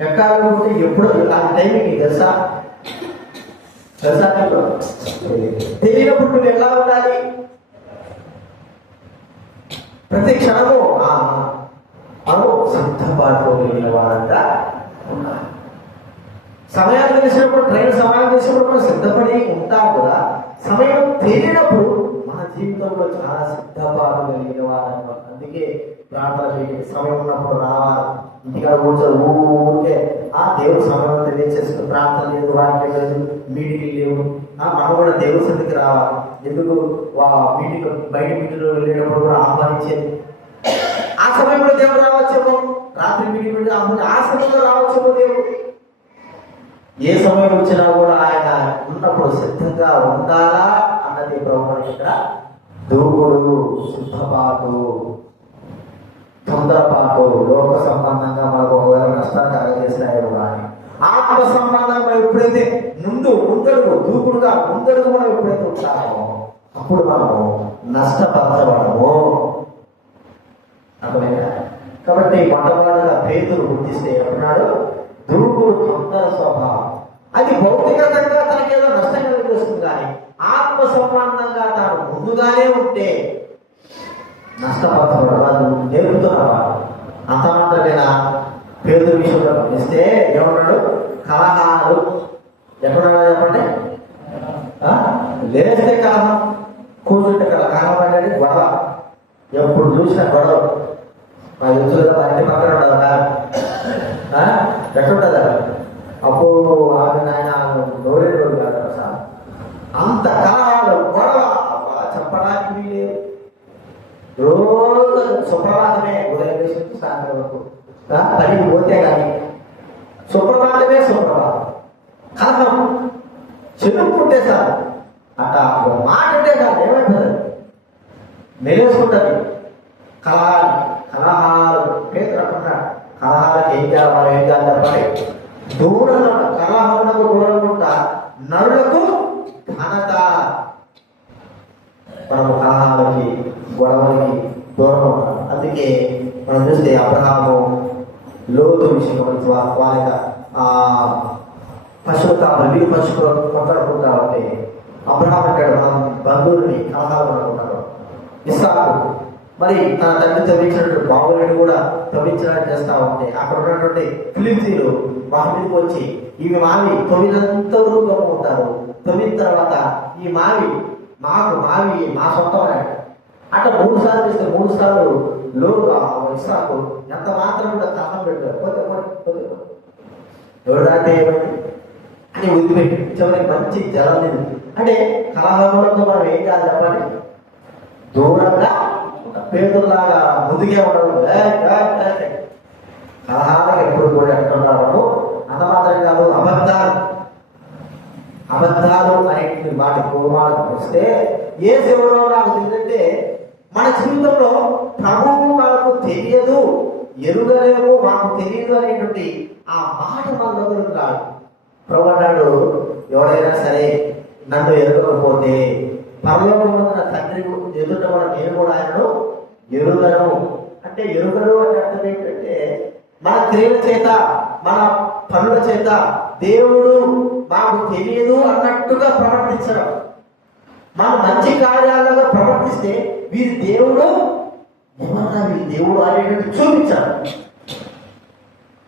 ఎక్కాలనుకుంటే ఎప్పుడు ఆ టైంకి తెలుసా తెలియనప్పుడు నువ్వు ఎలా ఉండాలి? ప్రతి క్షణము సిద్ధపాటులో వెళ్ళిన వారంగా ఉండాలి. సమయాన్ని తెలిసినప్పుడు, ట్రైన్ సమయం తెలిసినప్పుడు మనం సిద్ధపడి ఉంటాం కదా. సమయం తెలియనప్పుడు మన జీవితంలో చాలా సిద్ధపాటు కలిగిన వారు. అందుకే ప్రార్థన చేయండి, సమయం ఉన్నప్పుడు రావాలి. ఇంటిగా ఊరికే దేవుడు సమయం తెలియచేసుకుని ప్రార్థన లేదు, వాక్యం లేదు, మీటింగ్ లేవు. మనం కూడా దేవుడి సన్నిధికి రావాలి. ఎందుకు మీటింగ్ బయట మీటింగ్లో వెళ్ళేటప్పుడు కూడా ఆహ్వానించేది. ఆ సమయంలో దేవుడు రావచ్చేమో, రాత్రి మీటింగ్ పెట్టి ఆ సమయంలో రావచ్చేమో దేవుడు. ఏ సమయం వచ్చినా కూడా ఆయన ఉన్నప్పుడు సిద్ధంగా ఉండాలా అన్నది ప్రభుత్వం ఇక్కడ. దూకుడు, సిద్ధపాటు, తొందరపాటు లోక సంబంధంగా మనకు ఒకవేళ నష్టాన్ని కలగజేస్తాయో కానీ ఆత్మ సంబంధంగా ఎప్పుడైతే ముందడుగు దూకుడుగా ముందడుగు మనం ఎప్పుడైతే ఉంటామో అప్పుడు మనము నష్టపరచబడము. అర్థమైనా? కాబట్టి మొట్టమొదటిగా పేతురు గుర్తిస్తే ఎప్పుడున్నాడు? దూకుడు, తొందర స్వభావం. అది భౌతికంగా తనకేదో నష్టం కలిగిస్తుంది, కానీ ఆత్మ సంబంధంగా తాను ముందుగానే ఉంటే నష్టపరచబడు. వాళ్ళు నేర్పుతున్నవాడు. అంత మాత్రమేనా? పేతురు విషయంలో గమనిస్తే ఏమన్నాడు? కలహాలు. ఎక్కడున్నాడో చెప్పండి. లేస్తే కలహం, కూర్చుంటే కలహం అనేది గొడవ. ఎప్పుడు చూసినా గొడవ. మా యుద్ధులుగా మా ఇంటి పక్కన ఉండదా? ఎక్కడుంటుందా? అప్పుడు ఆయన నోరేటోడు కాదు సార్. అంత కలహాలు, గొడవ చెప్పడానికి వీలేదు. రోజు సుప్రభాతమే, ఉదయం వేసి సాయంత్రం వరకు పనికి పోతే కానీ సుప్రభాతమే సుప్రభాతం. కలహం చెరుపుకుంటే సార్ అట్ట మాట అంటే కాదు, ఏమంటారు మెలేసుకుంటుంది. కలహాలు పేదలు అంటున్నాడు. కలహాలకు ఏం చేయాలి, మనం ఏం చేయాలి చెప్పాలి? దూరంగా కలహమునకు దూరంగా నరులకు ఘనత. మనము కలహాలకి, గొడవలకి దూరం ఉంటాం. అందుకే మనం చూస్తే అబ్రహాము లోతు విషయం వాళ్ళ పశువులు కావాలి, వీళ్ళు పశువులు కొట్లాడుకుంటా ఉంటే అబ్రహాం అంటాడు మనం బంధువుల్ని కలహాలు అనుకుంటాడు. ఇస్సాకు మరి తన తండ్రి తవ్వించినటువంటి బాబులను కూడా తవ్వించడానికి చేస్తా ఉంటే అక్కడ ఉన్నటువంటి ఫిలిప్తీలు వారి మీదకి వచ్చి ఇవి మావి తొమ్మిదంత వరకు ఉంటారు. తొమ్మిది తర్వాత ఈ మావి మా సొంతం అట్లా 3 సార్లు చేస్తే 3 సార్లు ఇస్సాకు ఎంత మాత్రం కూడా కథం పెట్టారు. ఎవరైతే అని వదిలిపెట్టి చివరికి మంచి జలం లేదు. అంటే కలహంతో మనం ఏం కాదు చెప్పండి, దూరంగా పేదలాగా ముందుకే ఉండడం. కలహాలకు ఎప్పుడు కూడా ఎట్టున్నాము. అంత మాత్రం కాదు, అబద్ధాలు అనేటువంటి వాటి పూర్వాలకు వస్తే ఏ సేవలో నాకు తెలియదంటే మన జీవితంలో ప్రభువు మనకు తెలియదు, ఎరుగలేము, మాకు తెలియదు అనేటువంటి ఆ మాట మన దగ్గర కాదు. ప్రభు అన్నాడు, ఎవరైనా సరే నన్ను ఎరగకపోతే పరలోకంలో నా తండ్రి ఎదుట కూడా నేను కూడా ఆయనను ఎరుగను. అంటే ఎరుగను అంటే అర్థం ఏంటంటే మన క్రియల చేత, మన పనుల చేత దేవుడు మాకు తెలియదు అన్నట్టుగా ప్రవర్తించడం. మనం మంచి కార్యాలుగా ప్రవర్తిస్తే వీరి దేవుడు ఏమన్నా వీరి దేవుడు అనేటువంటి చూపించాలి.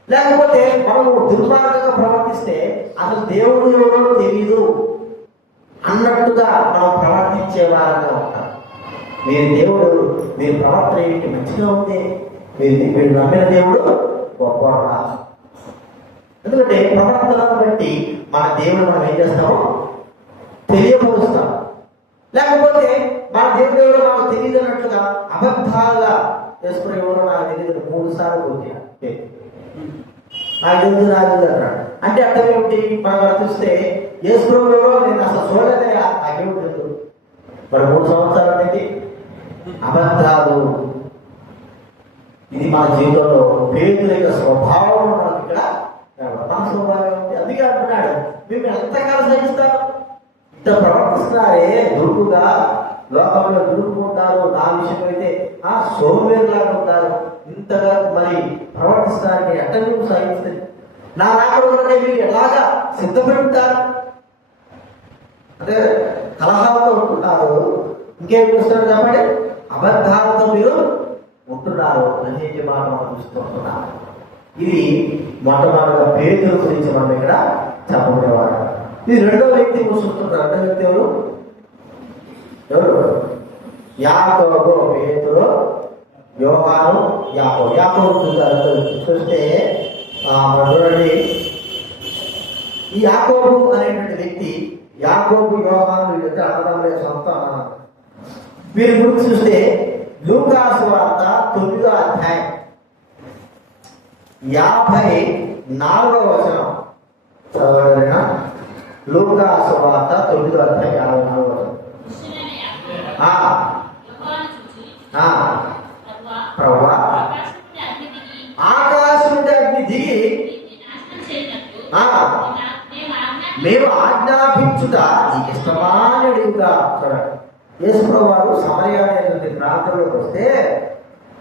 లేకపోతే మనం దుర్మార్గంగా ప్రవర్తిస్తే అసలు దేవుడు ఎవరో తెలియదు అన్నట్టుగా మనం ప్రవర్తించే వారంగా ఉంటాం. మీరు దేవుడు, మీరు ప్రవర్తన ఏంటి మంచిగా ఉంది, మీరు నమ్మిన దేవుడు గొప్పవాడా. ఎందుకంటే ప్రవర్తనను బట్టి మన దేవుడు మనం ఏం చేస్తామో తెలియపరుస్తాం. లేకపోతే మన దేవుడు ఎవరో మాకు తెలియదు అన్నట్టుగా అబద్ధాలుగా చేసుకుని ఎవరో నాకు తెలియదు 3 సార్లు నాకు తెలియదు అన్నాడు. అంటే అర్థం ఏమిటి? మనం చూస్తే యేసుప్రభువు ఎవరో నేను అసలు చూడలేదే, నాకేమిటి తెలుసు. మరి 3 సంవత్సరాలు అనేది అబద్ధాలు. ఇది మన జీవితంలో పేదల యొక్క స్వభావం మనకి ఇక్కడ. మన స్వభావం అందుకే అంటున్నాడు, మేము ఎంతకాలం సహిస్తాం? ఇంత ప్రవర్తిస్తున్నారే దురుకుగా, లోకంలో దురుకుంటారు. నా విషయం అయితే సోమేరులాగా ఉంటారు. ఇంతగా మరి ప్రవర్తిస్తారని ఎట్ట నువ్వు సహిస్తుంది? నా రాకడనే మీరు ఎలాగా సిద్ధపడి ఉంటారు? అంటే కలహాలతో ఉంటున్నారు. ఇంకేం చూస్తున్నారు కాబట్టి అబద్ధాలతో మీరు ఉంటున్నారు అనేక మాట మనం చూస్తుంటున్నారు. ఇది మొట్టమొదటిగా పేతురు గురించి మనం ఇక్కడ చెప్పబడేవాడు. ఇది రెండో వ్యక్తి చూస్తున్నారు. రెండో వ్యక్తి ఎవరు? యాకోబు, పేతురు, యోహాను, యాకోబు. యాకోబు చూస్తే చూడండి, ఈ యాకోబు అనేటువంటి వ్యక్తి, యాకోబు, యోహాను వీళ్ళంటే అన్నదమ్ములే, సొంత అన్నదమ్ములు. వీరి గురించి చూస్తే లూకా సువార్త 9వ అధ్యాయం 54వ వచనం చదవగలరా? లూకా సువార్త 9వ అధ్యాయం 54వ వచనం. ప్రభువా, ఆకాశం నుండి అగ్ని దిగి మేము ఆజ్ఞాపించుట నీకు ఇష్టమా అని అడుగుతా. చూడండి, యేసుప్రభువు వారు సమరయ అనేటువంటి ప్రాంతంలోకి వస్తే,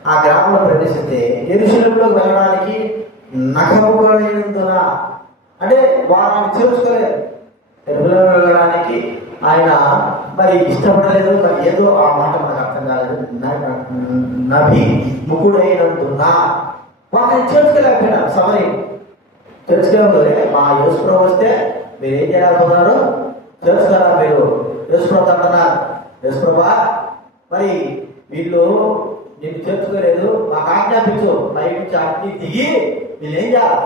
ఆ గ్రామంలో ప్రవేశిస్తే యెరూషలేములోకి వెళ్ళడానికి నఖములైనందున, అంటే వారిని చేర్చుకోలేదు. యెరూషలేము వెళ్ళడానికి ఆయన మరి ఇష్టపడలేదు. మరి ఏదో ఆ మాట మనకు అర్థం కాలేదు. నభి ముకుడైనందున వారిని చేర్చుకోలేకపోయినారు. సమరయ తెలుసుకోలే. మా యేసుప్రభువు వస్తే మీరు ఏం చేయలేకపోతున్నారు? తెలుసుకోరా మీరు? యేసుప్రభువు అంటున్నారు, యేసుప్రభువా, మరి వీళ్ళు నేను చేర్చుకోలేదు, మాకు ఆజ్ఞాపించు, పై నుంచి అగ్ని దిగి వీళ్ళు ఏం చేయాలి?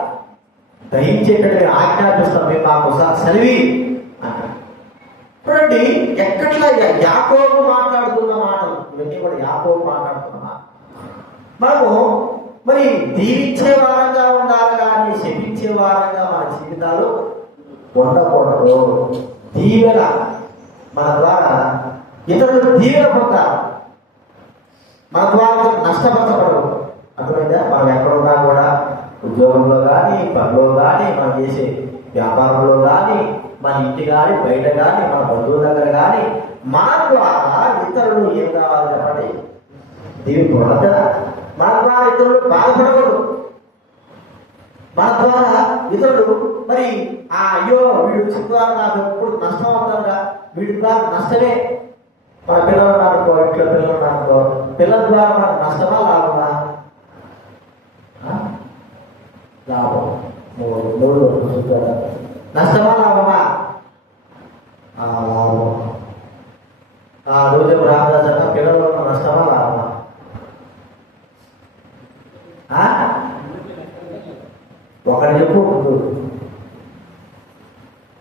దహించేటట్టు మేము ఆజ్ఞాపిస్తాం, మేము మాకు సెలవి అంటారు. చూడండి, ఎక్కట్లా యాకోబు మాట్లాడుతున్న మాటలు ఇవన్నీ కూడా యాకోబు మాట్లాడుతున్న మాట. మనము మరి దీవించే వారంగా ఉండాలి కానీ శపించే వారంగా మన జీవితాలు ఉండకూడదు. దీవెన మన ద్వారా ఇతరులు దీవెన పొందాలి, మన ద్వారా నష్టపరచబడదు. అర్థమైందా? మనం ఎక్కడున్నా కూడా, ఉద్యోగంలో కానీ, పనిలో కానీ, మనం చేసే వ్యాపారంలో కానీ, మన ఇంటి కానీ, బయట కానీ, మన బంధువుల దగ్గర కానీ, మన ద్వారా ఇతరులు ఏం కావాలి చెప్పండి? దీవించకూడదు కదా. మన ద్వారా ఇతరులు బాధపడకూడదు. మన ద్వారా ఇతరులు మరి అయ్యో వీడు వచ్చిన ద్వారా నాకు ఎప్పుడు నష్టం అవుతుందా, వీడి ద్వారా నష్టమే. మన పిల్లలు ఉన్నారనుకో, ఇంట్లో పిల్లలు ఉన్నారనుకో, పిల్లల ద్వారా మనకు నష్టమా లాభమా? లాభం. నష్టమా లాభమా? లాభం. రోజు రాజా పిల్లలు ఉన్న నష్టమా లాభమా? ఒకటి చెప్పు,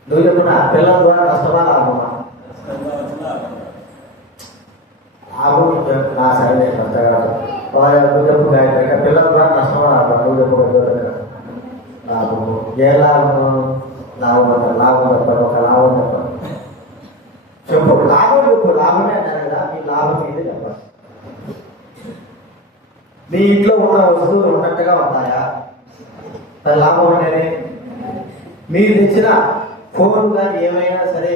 నువ్వు చెప్పున్నా పిల్లల ద్వారా నష్టమా లాభమా? లాభం. నా సరే నువ్వు చెప్పు గాయత్రి, పిల్లల ద్వారా నష్టమా లాభం? నువ్వు చెప్పు. లాభము. ఏ లాభం? లాభం చెప్పండి, ఒక లాభం చెప్పండి. చెప్పు, లాభం చెప్పు. లాభమే అంటారు కదా, మీ లాభం ఇది చెప్పండి. మీ ఇంట్లో ఉన్న వస్తువులు ఉన్నట్టుగా ఉంటాయా? అది లాభం అనేది. మీరు తెచ్చిన ఫోన్ కానీ ఏమైనా సరే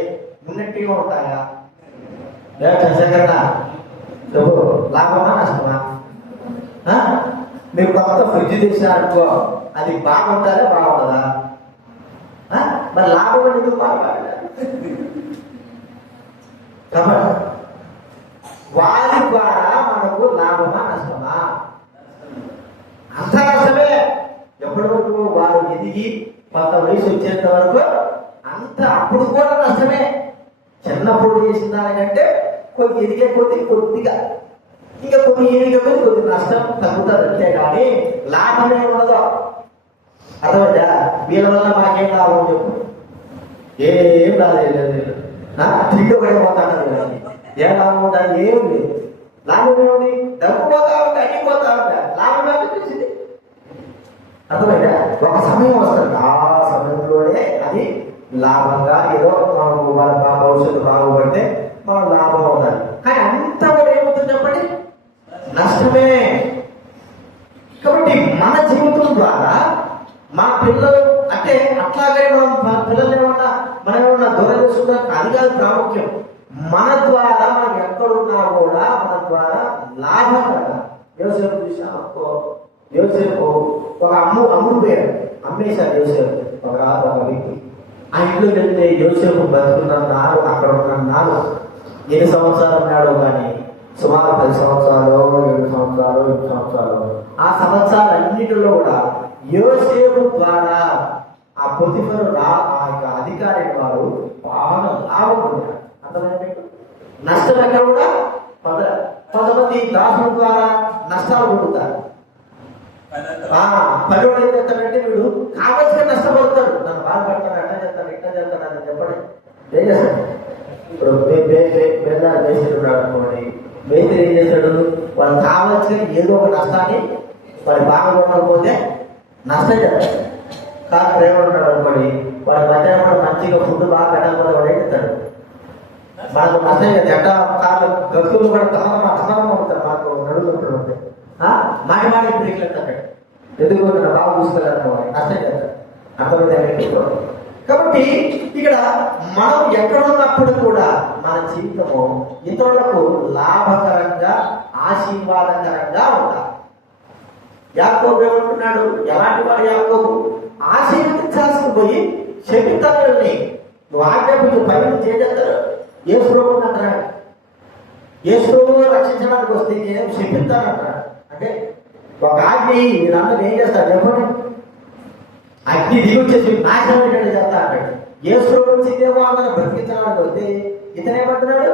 ఉన్నట్టుగా ఉంటాయా? చంద్రశేఖరణ చెప్పు, లాభమా నష్టమా? మీరు కొత్త ఫ్రిడ్జ్ తెచ్చినారనుకో, అది బాగుంటుందా బాగుంటుందా? మరి లాభం అనేది బాగుంటుందా? కాబట్టి వారి ద్వారా మనకు లాభమా నష్టమా? అంత నష్టమే. ఎప్పటి వరకు వారు ఎదిగి కొంత వయసు వచ్చేంత వరకు అంత, అప్పుడు కూడా నష్టమే. చిన్నప్పుడు చేసిన దానికంటే కొద్ది ఎదిగే కొద్దిగా ఇంకా కొన్ని ఎదిగే కొద్ది నష్టం తగ్గుతుంది అంతే కానీ లాభమే ఉండదు. అర్థమైందా? వీళ్ళ వల్ల మాకేం లాభం చెప్పు? ఏం రాలేదు. తిండి పడిపోతాడు, ఏం లాభం ఉంటుంది? ఏం లేదు. లాభం ఏముంది? డబ్బు పోతా ఉంటే అన్ని పోతా ఉంటాయి. లాభం ఏమనిపించింది? అర్థమైందా? ఒక సమయం వస్తుంది, ఆ సమయంలోనే అది లాభంగా ఏదో మనం వాళ్ళ భవిష్యత్తు బాగుపడితే మనం లాభం అవుతుంది. కానీ అంతా కూడా ఏమవుతుంది చెప్పండి? నష్టమే. కాబట్టి మన జీవితం ద్వారా మా పిల్లలు అంటే అట్లాగే పిల్లలు ఏమన్నా మనం ఏమన్నా దూరం చేసుకుంటాం, అది కాదు ప్రాముఖ్యం. మన ద్వారా మనం ఎక్కడున్నా కూడా మన ద్వారా లాభం కదా. యోసేపు చూసామనుకో, యోసేపు ఒక అమ్ముడు పోయాడు, అమ్మేశాడు యోసేపు ఒక వ్యక్తి. ఆ ఇంట్లోకి వెళ్తే యోసేపు బతుకున్నాడు, అక్కడ ఉన్నాడు. ఎన్ని సంవత్సరాలు ఉన్నాడో కానీ సుమారు 10 సంవత్సరాలు, 7 సంవత్సరాలు, 8 సంవత్సరాలు. ఆ సంవత్సరాలన్నిటిలో కూడా యోసేపు ద్వారా ఆ పొతిఫరు ఆ యొక్క అధికారి వారు బాగా లాభం పొందారు. అర్థమైంది? నష్టం ఎక్కడ కూడా కొంతమంది దాసుల ద్వారా నష్టాలు పొందుతారు. పనివాడు ఏం చేస్తాడంటే వీడు కావలసిన నష్టపడతాడు, నన్ను బాధపడతాడు, అట్లా చేస్తాడు, ఇట్లా చేస్తాడు అని చెప్పండి. ఏం చేస్తాడు? ఇప్పుడు బెల్లాలు వేస్తున్నాడు అనుకోండి, మేస్త్రి ఏం చేస్తాడు? వాళ్ళు కావాల్సిన ఏదో ఒక నష్టాన్ని వాడు బాగా ఉండకపోతే నష్టం చేస్తాడు. కాదు డ్రైవర్ ఉంటాడు అనుకోండి, వాడు మధ్యాహ్నం మంచిగా ఫుడ్ బాగా పెట్టకపోతే వాడు ఏం చేస్తాడు? మనకు నష్టం చేస్తాడు. ఎట్లా కాదు గతులు కూడా తమనం ఉంటారు, మాకు నడుగుతుంటాడు. మాటి బ్రేక్లు ఎత్తాడు, ఎందుకు బాగా చూసుకోలేరు వాడు నష్టం చేస్తాడు. అర్థమైతే? కాబట్టి ఇక్కడ మనం ఎక్కడున్నప్పుడు కూడా మన జీవితము ఇతరులకు లాభకరంగా ఆశీర్వాదకరంగా ఉండాలి. యాకోబు ఏమంటున్నాడు? ఎలాంటి వాడు యాకోబు? ఆశీర్వదించాల్సి పోయి శపితాలని నువ్వు ఆజ్ఞాపించు పైన చేస్తారు. యేసు ప్రభువుని అంటాడు, యేసు ప్రభువు రక్షించడానికి వస్తే నేను శపిస్తానంటాడు. అంటే ఒక ఆజ్ఞ వీళ్ళందరూ ఏం చేస్తారు చెప్పండి? అగ్ని దిగి వచ్చేసి నాశనం ఏంటంటే చేస్తా అంటాడు. యేసు ప్రభువు వచ్చిందేమో అందరూ బ్రతికించడానికి వస్తే ఇతనేమంటున్నాడు?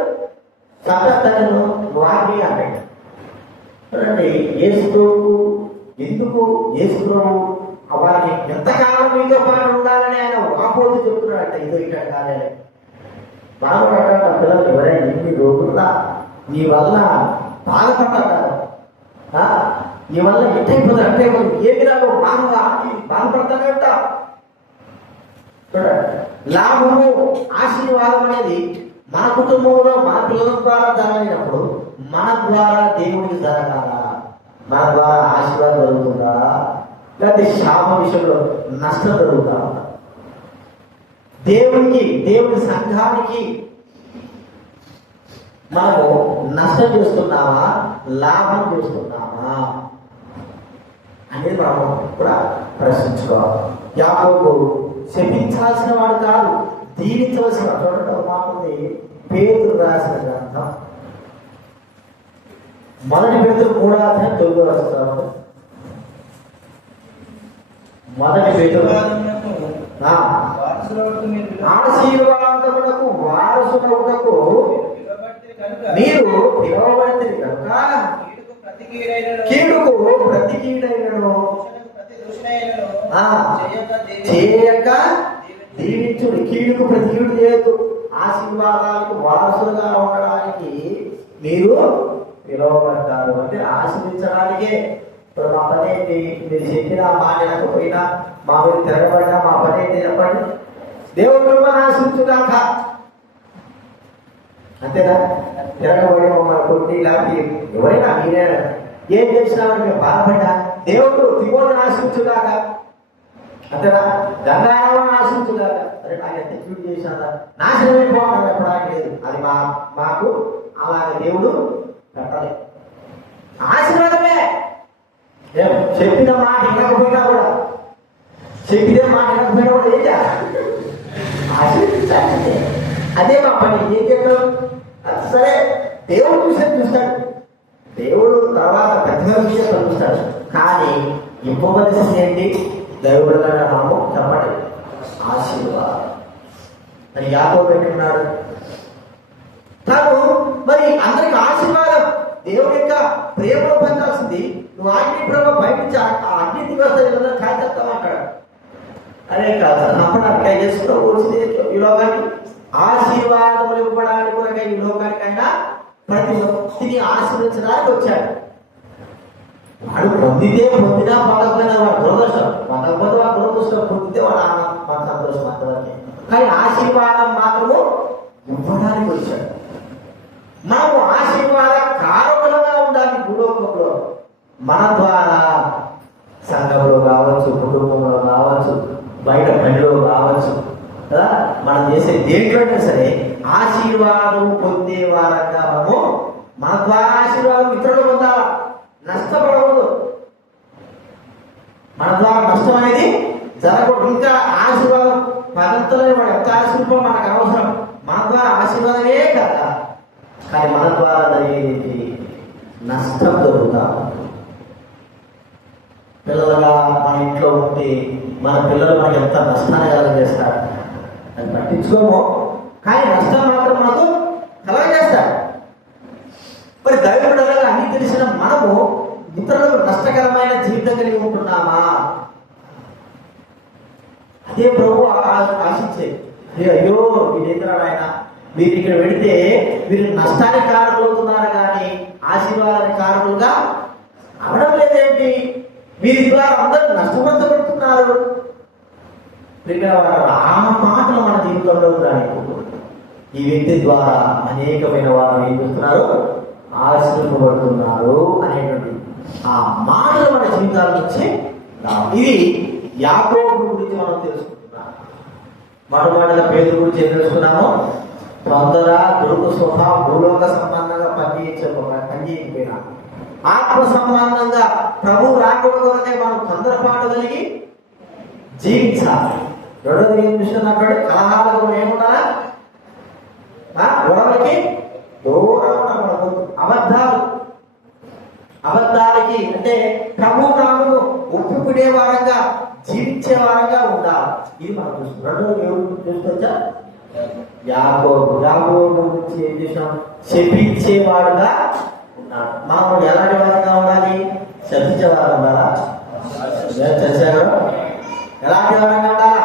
చంపేస్తాను నువ్వు ఆజ్ఞ అంటాడు. చూడండి, యేసు ప్రభు ఎందుకు యేసు ప్రభు వారిని ఎంతకాలం మీతో పాటు ఉండాలని ఆయన వాపోతూ చెప్తున్నాడంట. ఇదో ఇక్కడ కాలేదు బాధపడ్డా పిల్లలు ఎవరైనా ఎన్ని రోజులుగా నీ వల్ల బాధపడ్డారు, నీ వల్ల ఎట్టయిపోతుంది అట్టయిపోతుంది, ఏమి రాదు బాధపడతానంట. చూడండి, లాభము ఆశీర్వాదం అనేది మన కుటుంబంలో మన పిల్లల ద్వారా జరగనప్పుడు మన ద్వారా దేవుడికి జరగాలా? మన ద్వారా ఆశీర్వాదం జరుగుతుందా, లేకపోతే శాప విషయంలో నష్టం జరుగుతా? దేవుడి సంఘానికి మనము నష్టం చేస్తున్నామా, లాభం చేస్తున్నామా అనేది మనం కూడా ప్రశ్నించుకోవాలి. యాకోబు శపించాల్సిన వాడు కాదు, దీవించవలసిన. చూడండి, మాకుంది పేతురు రాసిన గ్రంథం 1 పేతురు 3:9 వస్తారు. 1 పేతురు ఆశీర్వాదములకు వారసులకు మీరు పిలువబడితే కనుక కీడుకు ప్రతి కీడైనను చేయక దీవించుడు. కీడుకు ప్రతి కీడు చేయదు. ఆశీర్వాదాలకు వారసులుగా ఉండడానికి మీరు పిలువబడ్డారు. అంటే ఆశీర్వించడానికే. ఇప్పుడు మా పని ఏంటి? మీరు చెప్పిన మాట వినకపోయినా, మా మీద తిరగబడినా మా పని ఏంటి చెప్పండి? దేవుడు మిమ్మల్ని ఆశించుగాక. అంతేనా? తిరగబడి మమ్మల్ని కొట్టి లేకపోతే ఎవరైనా మీరే ఏం చేసినామని మేము బాధపడ్డా దేవుడు తిమోతిని ఆశించుగాక. అంతేనా? గంగారామని ఆశించుగాక. అరే నాకు ఎంత క్యూట్ చేసినా నాశనమైపోవాలని చెప్పడానికి లేదు. అది మాకు అలాగే దేవుడు పెట్టలే. ఆశీర్వాదమే. చెప్పిన మాట వినకపోయినా కూడా, చెప్పిన మాట వినకపోయినా కూడా ఏం చేయాలి? ఆశీర్వదించాలి. అదే మా పని. ఏం చెప్పాం? సరే, దేవుడు చూస్తాడు. దేవుడు తర్వాత పెద్దగా విషయం చూస్తాడు. కానీ ఇవ్వవలసింది ఏంటి? దేవుడు నామం చెప్పండి, ఆశీర్వాదం అని యాకోబు పెట్టుకున్నాడు. తాను మరి అందరికి ఆశీర్వాదం, దేవుడి యొక్క ప్రేమను పంచాల్సింది. నువ్వు అగ్ని ప్రేమ బయట నుంచి అగ్ని దిగొస్తా కాల్చేస్తామంటాడు. అరే కాదు, నమ్మడానికి చేసుకున్న వచ్చింది ఈ లోకానికి ఆశీర్వాదములు ఇవ్వడానికి కూడా ఈ లోకానికైనా ప్రతి వ్యక్తిని ఆశీర్వించడానికి వచ్చాడు. వాడు పొందినా పొందకపోయినా వాడు దురదృష్టం, పొందకపోతే వాడు దురదృష్టం, పొందితే వాడు మన సంతోషం అంతవరకే. కానీ ఆశీర్వాదం మాత్రము ఇవ్వడానికి వచ్చాడు. మనము ఆశీర్వాద కారకులుగా ఉండాలి భూలోకంలో. మన ద్వారా సంఘంలో కావచ్చు, కుటుంబంలో కావచ్చు, బయట పనిలో కావచ్చు కదా, మనం చేసే దేంట్లోనే సరే ఆశీర్వాదం పొందే వారంగా మనము మన ద్వారా ఆశీర్వాదం ఇతరులు పొందాలా, నష్టపడకూడదు. మన ద్వారా నష్టం అనేది జరగకూడదు. ఇంకా ఆశీర్వాదం పదంతలో వాడు ఎంత ఆశీర్వాదం మనకు అవసరం, మన ద్వారా ఆశీర్వాదమే కదా, కానీ మన ద్వారా జరిగేది నష్టం జరుగుతా. పిల్లలుగా మన ఇంట్లో ఉంటే మన పిల్లలు మనకి ఎంత నష్టాన్ని కలగజేస్తారు అది పట్టించుకోము, కానీ నష్టం మాత్రం మనకు కలగజేస్తారు. మరి దైవబిడ్డలుగా అన్ని తెలిసిన మనము ఇతరులకు నష్టకరమైన జీవితం కలిగి ఉంటున్నామా? అదే ప్రభు ఆశించేది. అయ్యో వీడేంద్రాడు ఆయన, మీరు ఇక్కడ పెడితే మీరు నష్టానికి కారణులు అవుతున్నారు కానీ ఆశీర్వాదానికి కారణులుగా అవడం లేదేంటి, వీరి ద్వారా అందరూ నష్టపరచబడుతున్నారు. ఆ మాటలు మన జీవితంలో ఉన్నాయి. ఈ వ్యక్తి ద్వారా అనేకమైన వారు ఏం చేస్తున్నారు, ఆశీర్వపడుతున్నారు అనేటువంటి ఆ మాటలు మన జీవితాల నుంచి ఇది యాకోబు గురించి మనం తెలుసుకుంటున్నాం. మొట్టమొదటిగా పేదల గురించి ఏం తెలుసుకున్నాము, తొందర దురుకు స్వభావం భూలోక సంబంధంగా పనిచేయకపోయినా ఆత్మ సంబంధంగా ప్రభు రాకూడదు అంటే మనం తొందరపాటు కలిగి జీవించాలి. రెండోది ఏం చూస్తున్నప్పుడు కలహాలకు ఏముండాలా, గొడవలకి దూరం ఉండకూడదు. అబద్ధాలకి అంటే ప్రభు నామము ఒప్పుకునే వారంగా జీవించే వారంగా ఉండాలి. ఇది మనం చూస్తున్నాం. రెండోది ఎవరు చూసుకోవచ్చా, యాకోబు గురించి ఏం చేసాం, శపించేవాడుగా ఉన్నాడు. మనం ఎలాంటి వారంగా ఉండాలి, శపించే వారంగా ఉండాలా, తెలిసారు ఎలాంటి వారంగా ఉండాలా,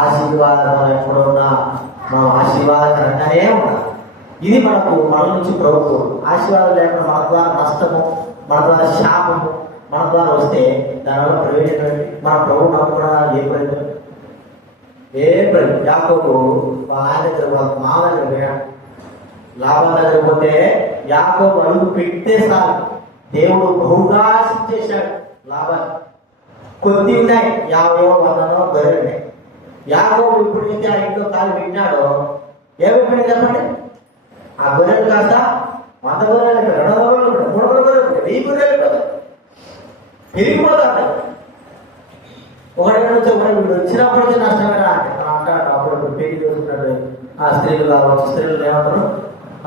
ఆశీర్వాదం ఎప్పుడున్నా మనం ఆశీర్వాదకరంగానే ఉండాలి. ఇది మనకు మన నుంచి ప్రభుత్వం. ఆశీర్వాదం లేకుండా మన ద్వారా నష్టము, మన ద్వారా శాపము మన ద్వారా వస్తే దానివల్ల ప్రయోజనం ఏంటి? మన ప్రభు నమ్ముకోవడం ఏ ప్రయోజనం? ఏ ప్రయోజనం? యాకోబు ఆయన దగ్గర మా దగ్గర పోయాడు, లాభం దగ్గర పోతే యాకోబు అడుగు పెట్టే సార్ దేవుడు బహుగా చేశాడు. లాభాలు కొద్ది ఉన్నాయి, 50 100 గొర్రెలు ఉన్నాయి. యాకోబు ఇప్పుడు నుంచి ఆ ఇంట్లో కాలు పెట్టినాడో ఏమైపోయింది చెప్పండి, ఆ గొర్రెలు కాస్త 100 గొర్రెలు, 200 గొర్రెలు, 300 గొర్రెలు, 1000 గొర్రెలు పెరిగిపోతాడు. ఒకటి వీడు వచ్చినప్పటికీ నష్టమేనా అంటాడు. అప్పుడు పెళ్లి చూసుకున్నాడు ఆ స్త్రీలు కావచ్చు, స్త్రీలు ఏమంటారు,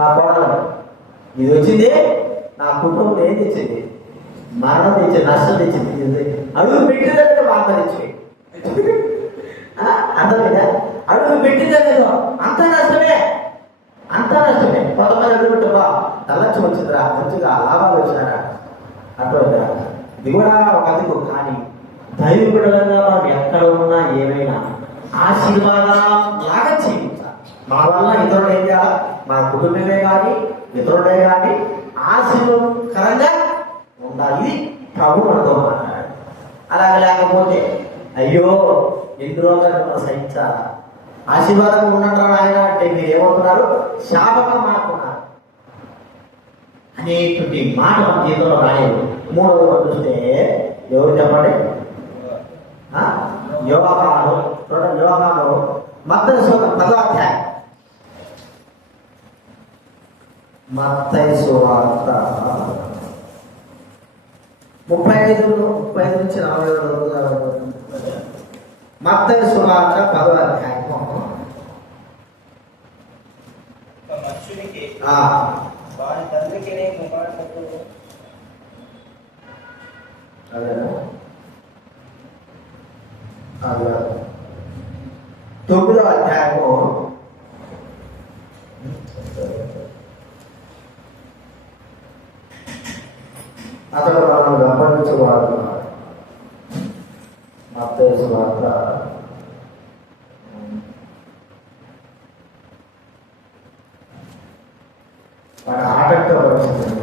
ఆ కోడలు ఇది వచ్చింది నా కుటుంబం ఏం తెచ్చింది, మరణం తెచ్చింది, నష్టం తెచ్చింది. అడుగు పెట్టిందంటే బాధ తెచ్చి అర్థమైందా, అడుగు పెట్టిందో అంతా నష్టమే, అంతా నష్టమే. కొంతమంది అడుగుంటావా తలచ్చి వచ్చిందిరా, మంచిగా లాభాలు వచ్చినారా, అర్థమైందా, ఇది కూడా ఒక అందుకు. కానీ దైవబిడ్డలుగా మనం ఎక్కడ ఉన్నా ఏమైనా ఆశీర్వాదాలాగా జీవించాలి. మా వల్ల ఇతరులు ఏం చేయాలి, మా కుటుంబమే కానీ ఇతరులే కానీ ఆశీర్వాదకరంగా ఉండాలి. ఇది ప్రభు మనతో మాట్లాడాలి. అలాగే లేకపోతే అయ్యో ఎన్ని రోజులు మనం సహించాలా, ఆశీర్వాదం ఉన్నట్టు ఆయన అంటే మీరు ఏమవుతున్నారు, శాపంగా మారుతున్నారు అనేటువంటి మాట మన జీవితంలో రాలేదు. మూడవ చూస్తే ఎవరు చెప్పండి, యోహాను. చూడండి, యోహాను మత్తయి సువార్త 10వ అధ్యాయం, మత్తయి సువార్త 35 నుంచి 40 వరకు. మత్తయి సువార్త 10వ అధ్యాయం. వారి తండ్రికి కుమారులకు అదే 9వ అధ్యాయము అతడు మనం గమనించవాడు. మత్తయి సువార్త 8వ వచనం.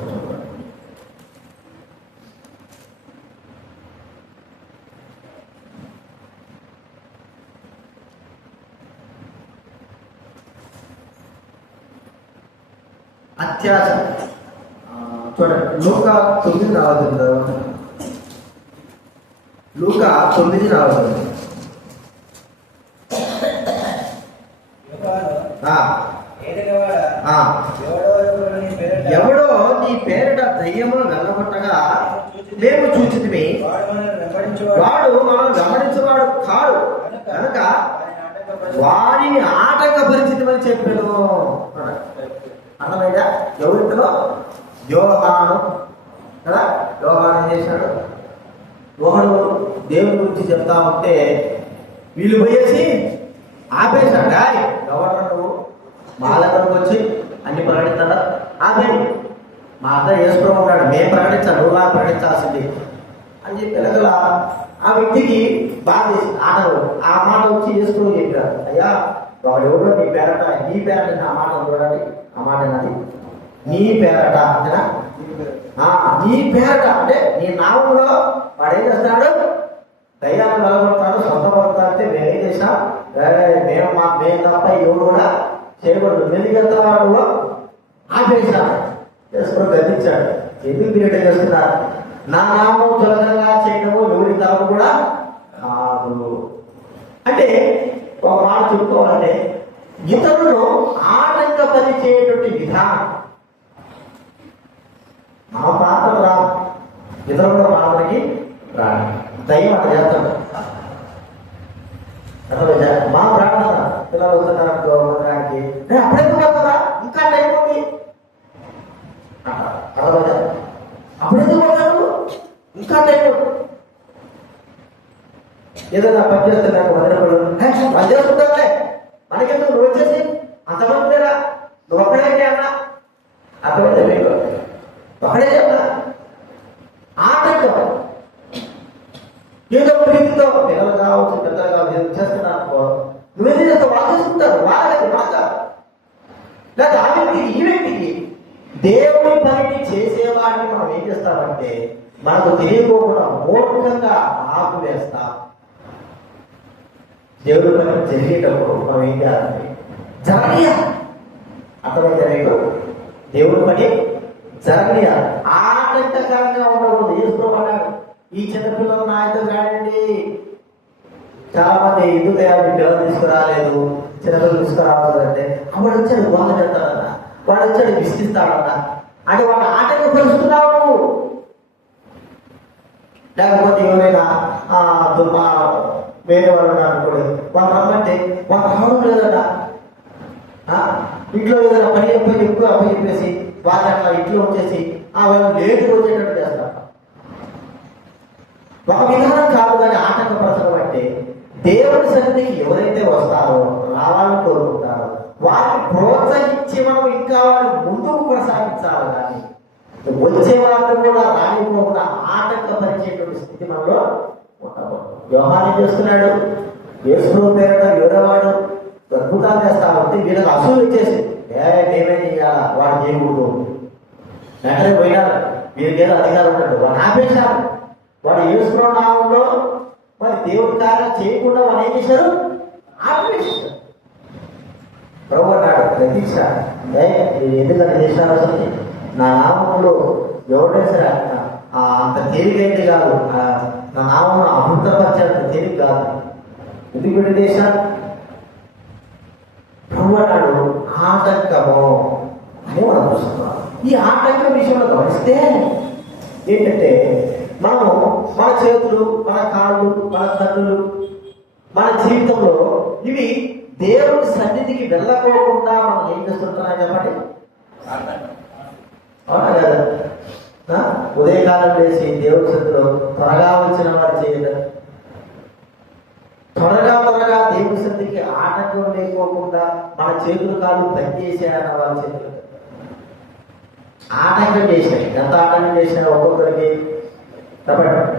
అత్యాచారం చూడండి, లూకా 9 రావద్దు, లూకా 9 రావద్దు. దయ్యమును వెళ్ళగొట్టగా మేము చూచితిమి. వాడు మనల్ని వెంబడించేవాడు వాడు మనం గమనించేవాడు కాడు కనుక వారిని ఆటంకపరిచితమని చెప్పాను. అర్థమైందా? ఎవరితో? యోహాను కదా. యోహాను ఏం చేశాడు? ఒకడు దేవుని గురించి చెప్తా ఉంటే వీళ్ళు పోయేసి ఆపేశాడు. ఎవరు నువ్వు మా దగ్గరకు వచ్చి అన్ని ప్రకటిస్తాడా? ఆపేయండి, మా అక్కడ వేసుకుని ఉన్నాడు, మేము ప్రకటించాలి, నువ్వు ప్రకటించాల్సింది అని చెప్పి వెనకల ఆ వ్యక్తికి బాధ చేసి ఆటలు ఆ మాట వచ్చి చేసుకుని చెప్పారు. అయ్యా వాడు ఎవరో నీ పేరట, నీ పేరట ఆ మాట చూడండి, ఆ మాట నాది, నీ పేరట అంతేనా? నీ పేరట అంటే నీ నామంలో వాడు ఏం చేస్తాడు? దయ్యాన్ని బలపడతాడు, సొంతపడతా అంటే మేమేం చేసాం? మేము తప్ప ఎవరు కూడా చేయకూడదు. మెల్లిగంత వాడు ఆపేశాడు, చేసుకుని గర్తించాడు. ఎందుకు మీరు చేస్తున్నారు? నా నామం త్వరగా చేయడము ఎవరి తరపు కూడా కాదు. అంటే ఒక మాట చెప్పుకోవాలంటే ఇతరులను ఆటంకపరిచేటువంటి విధానం మా పాత్ర రా, ఇతరుల పాత్రకి రాడు. దయ్యం అట్లా చేస్తాడు. మా ప్రార్థన పిల్లలు వస్తున్నారు మందిరానికి, అప్పుడెందుకు వస్తుందా, ఇంకా టైం ఉంది అర్థమైందా? అప్పుడెందుకు వస్తాడు, ఇంకా టైం ఉంది. ఏదైనా పని చేస్తున్నాను పని చేసుకుంటారులే, మనకెందుకు, నువ్వు వచ్చేసి అంతమంది లేదా, నువ్వు ఒక్కడే అన్నా అర్థమైతే మీకు ఒకడే చెప్తా. ఆటంకం ఏదో ప్రీతితో పిల్లలు కావచ్చు, పెద్దలు కావచ్చు చేస్తున్నాను, నువ్వేం చేస్తావు? వాళ్ళు చేసుకుంటారు, వాళ్ళకి మాట లేదా ఆ వ్యక్తికి ఈ వ్యక్తికి దేవుని పనిని చేసేవాడిని మనం ఏం చేస్తామంటే మనకు తెలియకోకుండా మూర్ఖంగా ఆపు వేస్తాం. దేవుడి పని జరిగేటప్పుడు మనం ఏం చేయాలంటే జరగనియా. అర్థమైతే మీకు? దేవుడి పని జరగనియా, ఆటంకకరంగా ఉండకూడదు. చేసుకోమన్నాడు. ఈ చిన్నపిల్లలు నా ఇద్దరు రాయండి. చాలా మంది ఎందుకు పిల్లలు తీసుకురాలేదు, చిన్నపిల్లలు తీసుకురావాలంటే వాడు వచ్చాడు గోల పెడతాడన్న, వాడు వచ్చాడు విసిస్తాడన్న అంటే వాడు ఆటంకపరుస్తున్నావు. లేకపోతే ఎవరైనా వేరే వాళ్ళు అనుకోండి, వాళ్ళు రమ్మంటే వాళ్ళు రావడం లేదట. ఇంట్లో ఏదైనా పని ఎక్కువ అప్పని చెప్పేసి వాళ్ళు అట్లా ఇంట్లో వచ్చేసి వాళ్ళు లేటుగా వచ్చేటట్టు చేస్తారు. ఒక విధానం కాదు, కానీ ఆటంకపరచడం అంటే దేవుడి సన్నిధికి ఎవరైతే వస్తారో, రావాలని కోరుకుంటారో వారిని ప్రోత్సహించి మనం ఇంకా వారిని ముందుకు కొనసాగించాలి. కానీ వచ్చే వాళ్ళని కూడా రానిపోకుండా ఆటంకపరిచేటువంటి స్థితి మనలో ఉండకూడదు. వ్యవహారం చేస్తున్నాడు, యేసు పేరట వేరేవాడు అద్భుతాలు చేస్తా ఉంటే వీళ్ళకి అసూలు వచ్చేసి మేమే చేయాలా, వాడు చేయకూడదు. వెంటనే పోయినాడు, వీరికేదో అధికారం ఉంటాడు, వాడు ఆపేశారు. వాడు యేసు నామంలో మరి దేవుడి కార్యం చేయకుండా వాడు ఏం చేశారు? ఆపేశారు. ప్రభు అన్నాడు ప్రతీక్ష, ఎందుకంటే చేశారు అసలు నా నామంలో ఎవరైనా సరే అంత తేలికైతే కాదు, నా నామం అభృతపరిచేంత తేలిక కాదు. ఎందుకు పెట్టి చేశారు? ప్రభు అన్నాడు ఆటంకము అని మనం చూస్తున్నాం. ఈ ఆటంకం విషయంలో గమనిస్తే ఏంటంటే మనము మన చేతులు, మన కాళ్ళు, మన కన్నులు, మన జీవితంలో ఇవి దేవుడి సన్నిధికి వెళ్ళకోకుండా మనం ఏం చేస్తుంటున్నాం చెప్పండి? అవునా కదా? ఉదయకాలం వేసి దేవుడి సన్నిధిలో త్వరగా వచ్చిన వారు చేయడం, త్వరగా దేవుడి సన్నిధికి ఆటంకం లేకోకుండా మన చేతులు కాళ్ళు పనిచేసాయన్న వాళ్ళ చేతులు ఆటంకం చేశాయి. ఎంత ఆటంకం చేసినా ఒక్కొక్కరికి చెప్పండి.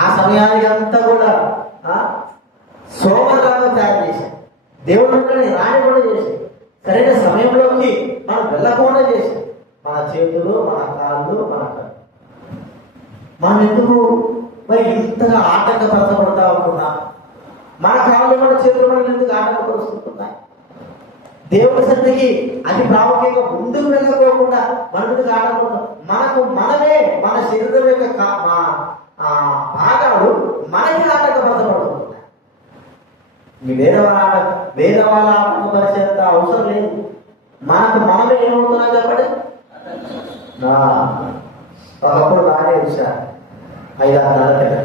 ఆ సమయానికి అంతా కూడా సోమరాగా తయారు చేశాం. దేవుడు రాని కూడా చేశాం. సరైన సమయంలోకి మనం వెళ్ళకుండా చేశాం. మన చేతులు, మన కాళ్ళు, మనం ఎందుకు మరి ఇంతగా ఆటంకపరచబడతా ఉంటున్నా? మన కాళ్ళు, మన చేతులు మనం ఎందుకు ఆటంకపరుస్తున్నాయి? దేవుడి సన్నిధికి అతి ప్రాముఖ్యంగా ముందుకు వెళ్ళకోకుండా మన ఎందుకు ఆటంకపడుతున్నాం? మనమే మన శరీరం యొక్క భాగాలు మనకి ఆటంకపరచబడుతున్నాయి. వేరే వాళ్ళ ఆటంకపరిచేంత అవసరం లేదు. మనమే ఏమవుతున్నాం చెప్పండి? నా ఒకప్పుడు బాగానే వచ్చా 5-6 నెలల క్రితం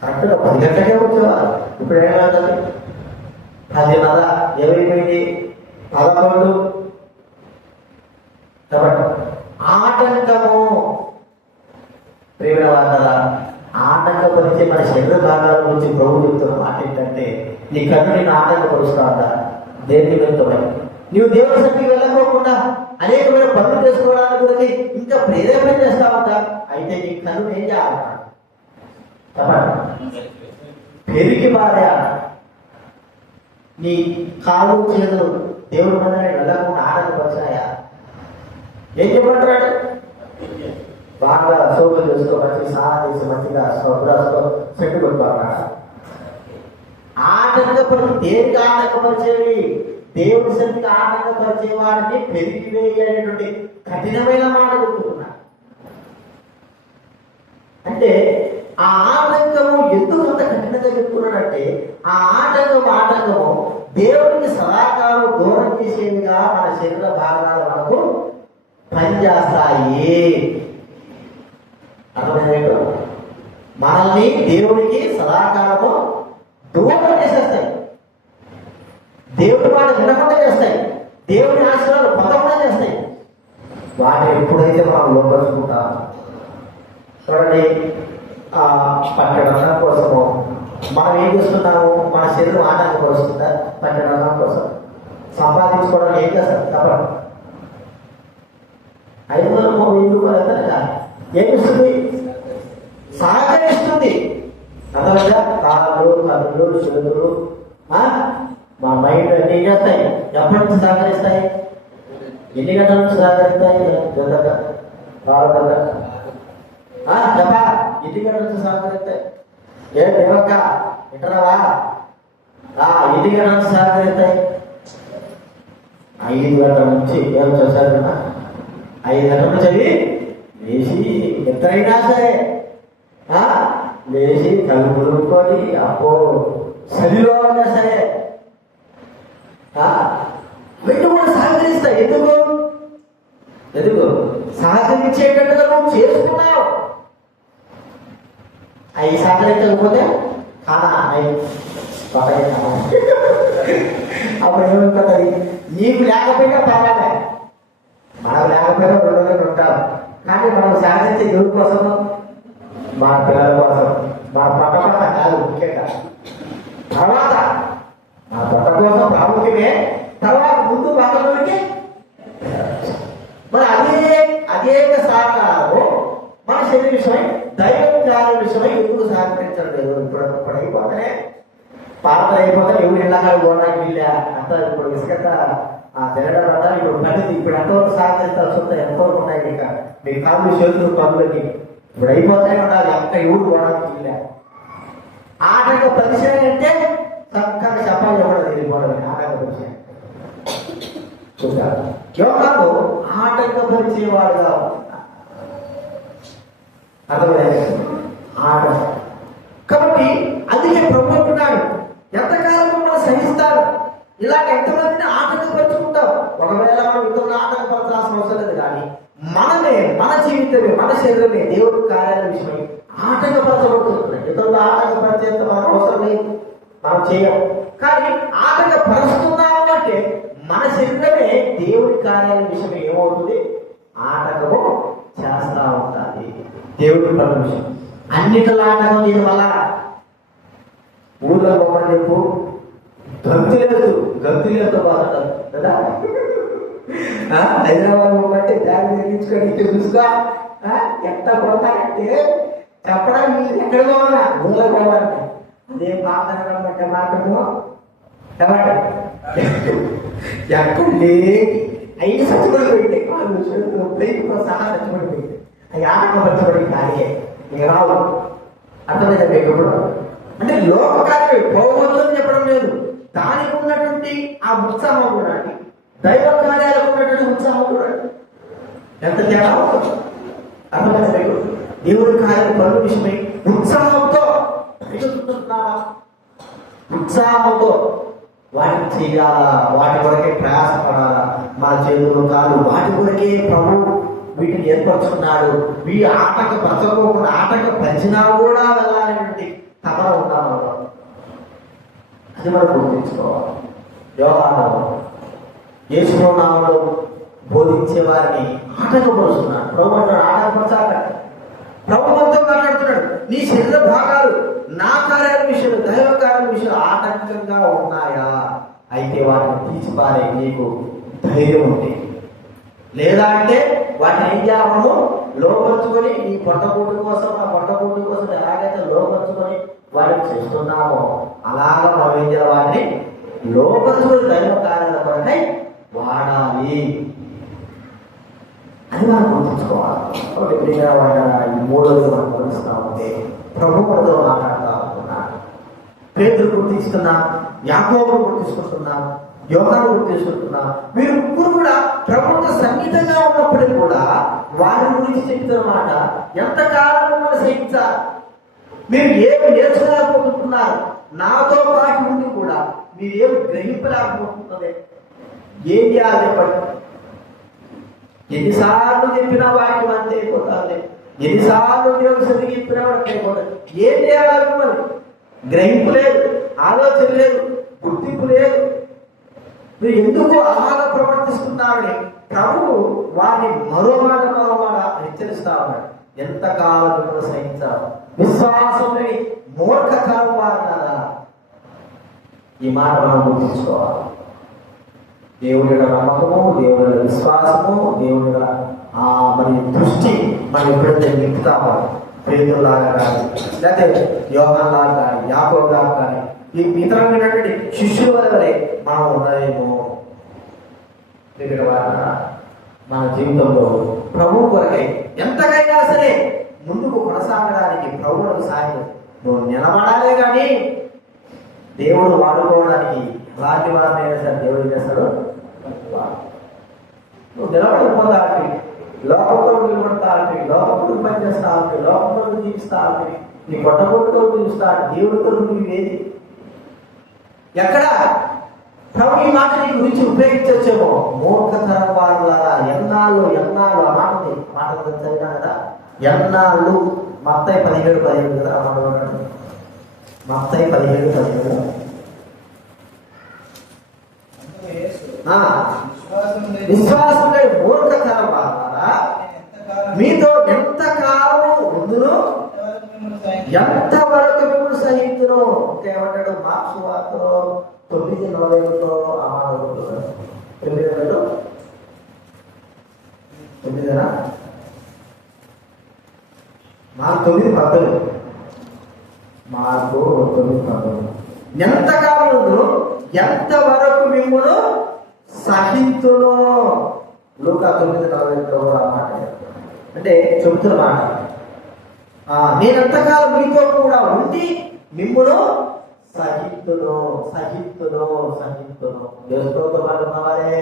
కరెక్ట్గా 10 గంటలకే వచ్చేవారు. ఇప్పుడు ఏమవుతుంది? 10:30 ఏమైపోయింది? 11. కాబట్టి ఆటంకము ప్రేమ వార్తల ఆటంకపరిచే మన శరీర భాగాల గురించి ప్రభు చెప్తున్న మాట ఏంటంటే, నీ కన్ను నిన్ను ఆటంకపరుస్తా ఉంటా దేని నిమిత్తమై నీవు దేవుని సన్నిధికి వెళ్ళకోకుండా అనేకమైన పనులు చేసుకోవడానికి కూడా ఇంకా ప్రేరేపణ చేస్తా ఉంటా. అయితే నీ కన్ను ఏం చేయాలి? పెరిగి బాగా నీ కాలు చేతులు దేవుడి మందిరానికి వెళ్ళకుండా ఆటంకపరిచాయా? ఏం చెప్పంటాడు? బాగా సోపులు చేసుకో, మంచిగా స్నానం చేసి మంచిగా సౌరాసుకో చెట్టు కొట్టుకోవాలన్నాడు. ఆటంకపరిచి దేనికి ఆటంకపరిచేవి? దేవుడి సన్నిధికి ఆటంకపరిచే వాడిని పెరిగివేయి అనేటువంటి కఠినమైన మాట చెప్తున్నా. అంటే ఆ ఆటంకము ఎందుకు అంత కఠినంగా చెప్తున్నాడంటే, ఆ ఆటంకము దేవుడికి సదాకాలం దూరం చేసేవిగా మన శరీర భాగాలు మనకు పనిచేస్తాయి. అర్థమైందో? మనల్ని దేవుడికి సదాకాలము దూరం చేసేస్తాయి, దేవుడి మాట వినకుండా చేస్తాయి, దేవుడి ఆశీర్వాదాలు పొందకుండా చేస్తాయి. వాటిని ఎప్పుడైతే మనం లోపరుచుకుంటాం చూడండి, పట్టడం కోసము మనం ఏం చేస్తున్నాము? మన శరీరం ఆటంకపరుస్తుందా? పట్టడం కోసం సంపాదించుకోవడానికి ఏం చేస్తాం? తప్పదు. 500-1000 ఏమిస్తుంది? సహకరిస్తుంది. అర్థమైందా? కాళ్ళు, కన్నులు, చేతులు, మా మైండ్ అన్ని ఏం చేస్తాయి? ఎప్పటి నుంచి సహకరిస్తాయి? ఎన్ని గంటల నుంచి సహకరిస్తాయి? జతగా 12 గంటలు చెప్పా. ఎన్ని గంటల నుంచి సహకరిస్తాయి? ఏ దేవక్క వింటున్నావా? ఎన్ని గంటల నుంచి సహకరిస్తాయి? 5 గంటల నుంచి. ఏం చేస్తారు కదా? 5 గంటల నుంచి అవి లేచి ఎత్తరైనా సరే లేచి కళ్ళు ముడుకొని అప్పో చలిలో అయినా సరే వీళ్ళు కూడా సహకరిస్తాయి. ఎందుకు సహకరించేటట్టుగా నువ్వు చేసుకున్నావు. అవి సహకరించకపోతే అప్పుడు ఏమవుతుంది? నీకు లేకపోయినా పర్వాలే, మనకు లేకపోయినా 2 రోజులు ఉంటాం. కానీ మనం సహకరించే దేవుడి కోసం, మన పిల్లల కోసం, మన పట్ట కోసం కాదు ముఖ్యంగా. తర్వాత మన పట్ట కోసం ప్రాముఖ్యమే, తర్వాత ముందు పక్కనకి మరి అదేక సహకారము మన శరీర విషయమై దైవం కార్య విషయమై ఎందుకు సహకరించడం లేదు? ఇప్పుడు అయిపోతానే పాత్ర అయిపోతానే ఎవరు ఇళ్ళకాలు పోవడానికి వీళ్ళా అంతా ఇప్పుడు ఇసుకట తిరగడం అంతా ఇప్పుడు పనిది. ఇప్పుడు ఎంతవరకు సహకరిస్తారు? సొంత ఎంతవరకు ఉన్నాయి? ఇక మీ కాళ్ళు చేతులు పనులకి ఇప్పుడు అయిపోతానే ఉండాలి. అంత ఎవరు పోవడానికి వీళ్ళా. ఆటంక పరిచయం అంటే చక్కగా చెప్పాలి, ఎవరు వెళ్ళిపోవడమే ఆటంక పరిచయం. చూసారు, యోగాలు ఆటంకపరిచేవాడుగా అర్థమైంది ఆట. కాబట్టి అందుకే ప్రభు అంటున్నాడు, ఎంతకాలం మనం సహిస్తారు? ఇలాగ ఎంతమందిని ఆటంకపరుచుకుంటాం. ఒకవేళ మనం ఇతరులను ఆటంకపరచాల్సిన అవసరం లేదు, కానీ మనమే, మన జీవితమే, మన శరీరమే దేవుడి కార్యాల విషయమై ఆటంకపరచబడుతుంది. ఇతరులు ఆటంకపరిచేంత మనకు అవసరం లేదు, మనం చేయము. కానీ ఆటంకపరుస్తున్నాము అంటే మన శరీరమే దేవుడి కార్యాల విషయమై ఏమవుతుంది? ఆటంకము చేస్తా ఉంటుంది. దేవుడి పనుల విషయం అన్నిటిలో ఆటంకం దీని వల్ల. ఊళ్ళో పోమని చెప్పు, గంతులేతో బాగుంటుంది కదా. హైదరాబాద్ పోమంటే బ్యాగ్ నిర్మించుకొని చూసుకో ఎంత పోతారంటే చెప్పడానికి ఎక్కడ పోవాలా? ఊళ్ళో పోవాలంటే అదే పాత్ర మాత్రము ఎక్కడే 5 సచ్చిపడి పెట్టే కాళ్ళు చేతులు ప్లేట్తో సహా సచ్చిపడి పెట్టే అవి ఆటంకపరచబడి కానీ ఇక రావు. అర్థమైందా మీకు? ఇప్పుడు అంటే లోక కార్యం పోవద్దని చెప్పడం లేదు, దానికి ఉన్నటువంటి ఆ ఉత్సాహం కూడా, దైవ కార్యాలకు ఉన్నటువంటి ఉత్సాహం కూడా ఎంత తేడా అవుతుంది. అర్థమైందా మీకు? దేవుడి కార్యం పనుల విషయమై ఉత్సాహంతో ఉత్సాహంతో వాటిని చేయాలా, వాటి కొరకే ప్రయాసపడాలా, మన చేతులు కాళ్ళు వాటి కొరకే ప్రభు వీటిని ఏర్పరచుకున్నాడు. ఆటంకపరచకోకుండా ఆటంకపరిచినా కూడా వెళ్ళాలనేటువంటి తపన ఉందా మనలో? అది మనం గుర్తించుకోవాలి. యోహాను యేసు నామములో బోధించే వారిని ఆటంకపరుస్తున్నాడు. ప్రభు అంటాడు ఆటంకపరచాక. ప్రభు మనతో మాట్లాడుతున్నాడు, నీ శరీర భాగాలు నా కార్యాల విషయంలో, దైవ కార్యాల విషయంలో ఆటంకంగా ఉన్నాయా? అయితే వాటిని తీసిపారే నీకు ధైర్యం ఉంది. లేదా అంటే వాటిని ఏం చేయాలము? లోపరుచుకొని నీ పొట్టకూటి కోసం, ఆ పొట్టకూటి కోసం ఎలాగైతే లోపరుచుకొని వాటిని చేస్తున్నామో అలాగా మనం ఏం చేయాలి? వాటిని లోపరుచుకొని దైవ కార్యాల కొరకై వాడాలి. అది మనం గుర్తుంచుకోవాలి. ఈ మూడోది మనం గమనిస్తా ఉంటే ప్రభు మనతో మాట్లాడుతూ ఉంటున్నాడు. పేతురు గుర్తిస్తున్నా, యాకోబును గుర్తిస్తుంటున్నా, యోహాను గుర్తిస్తుంటున్నా. వీరు ముగ్గురు కూడా ప్రభుత్వ సన్నిహితంగా ఉన్నప్పటికీ కూడా వారి గురించి చెప్తున్న మాట, ఎంతకాలం మిమ్మల్ని సహించాలి, మీరు ఏమి నేర్చుకోలేకపోతున్నారు, నాతో పాటు ఉండి కూడా మీరేమి గ్రహింపలేకపోతున్నదే, ఏం చేయాలి చెప్పండి? ఎన్నిసార్లు చెప్పినా వాక్యం అంతే అయిపోతుంది, ఎన్నిసార్లు దేవుడు సరిగ్గా చెప్పినా వాడికి అయిపోతుంది. ఏం చేయాలి? మరి గ్రహింపు లేదు, ఆలోచన లేదు, గుర్తింపు లేదు. మీరు ఎందుకు అలాగా ప్రవర్తిస్తున్నారని ప్రభువు వారిని మరో మాట హెచ్చరిస్తా ఉన్నాడు. ఎంతకాలం మిమ్మల్ని సహించాలి, విశ్వాసం లేని మూర్ఖతరం వారినారా? ఈ మాట మనం గుర్తించుకోవాలి. దేవుడి నమ్మకము, దేవుడి విశ్వాసము, దేవుడి మరి దృష్టి మనం ఎప్పుడైతే నింపుతామో, పేతురులాగా కానీ, లేకపోతే యోహాను లాగా కానీ, యాకోబు లాగా కానీ, ఈ ఇతరమైనటువంటి శిష్యుల వల్లే మనం ఉన్నాయేమో. మన జీవితంలో ప్రభు కొరకై ఎంతకైనా సరే ముందుకు కొనసాగడానికి ప్రభువులకు సాయం నువ్వు నిలబడాలే కానీ దేవుడు వాడుకోవడానికి ఎలాంటి వారినైనా సరే దేవుడు చేస్తాడు. నువ్వు నిలబడిపోతానికి, లోకంతో నిలబడతానికి, లోకంతో పనిచేస్తానికి, లోకంతో జీవిస్తానికి, నీ పొట్టగొట్టుతో జీవిస్తాను, దేవుడితో నువ్వేది ఎక్కడ ప్రభు ఈ మాట నీ గురించి ఉపయోగించవచ్చేమో. మూర్ఖతరం వాళ్ళ ఎన్నాళ్ళు ఆ మాట చదివినా కదా, ఎన్నాళ్ళు మత్తయి 17:17 కదా, మత్తయి 17:17 విశ్వాసం లేని మూర్ఖతరం వాళ్ళ మీతో ఎంతకాలము ఉందును, ఎంతవరకు మిమ్మల్ని సహించును. ఏమంటాడు? మార్క్స్ వార్తలో 9:40 మార్కు 9:19 ఎంతకాలం ఉందును, ఎంతవరకు మిమ్మల్ని సహించును. లూకా 9:40 కూడా మాట అంటే చెబుతున్న మాట. నేను ఎంతకాలం మీతో కూడా ఉండి మిమ్మును సహింతును. యేసుతో పాటు ఉన్నవారే,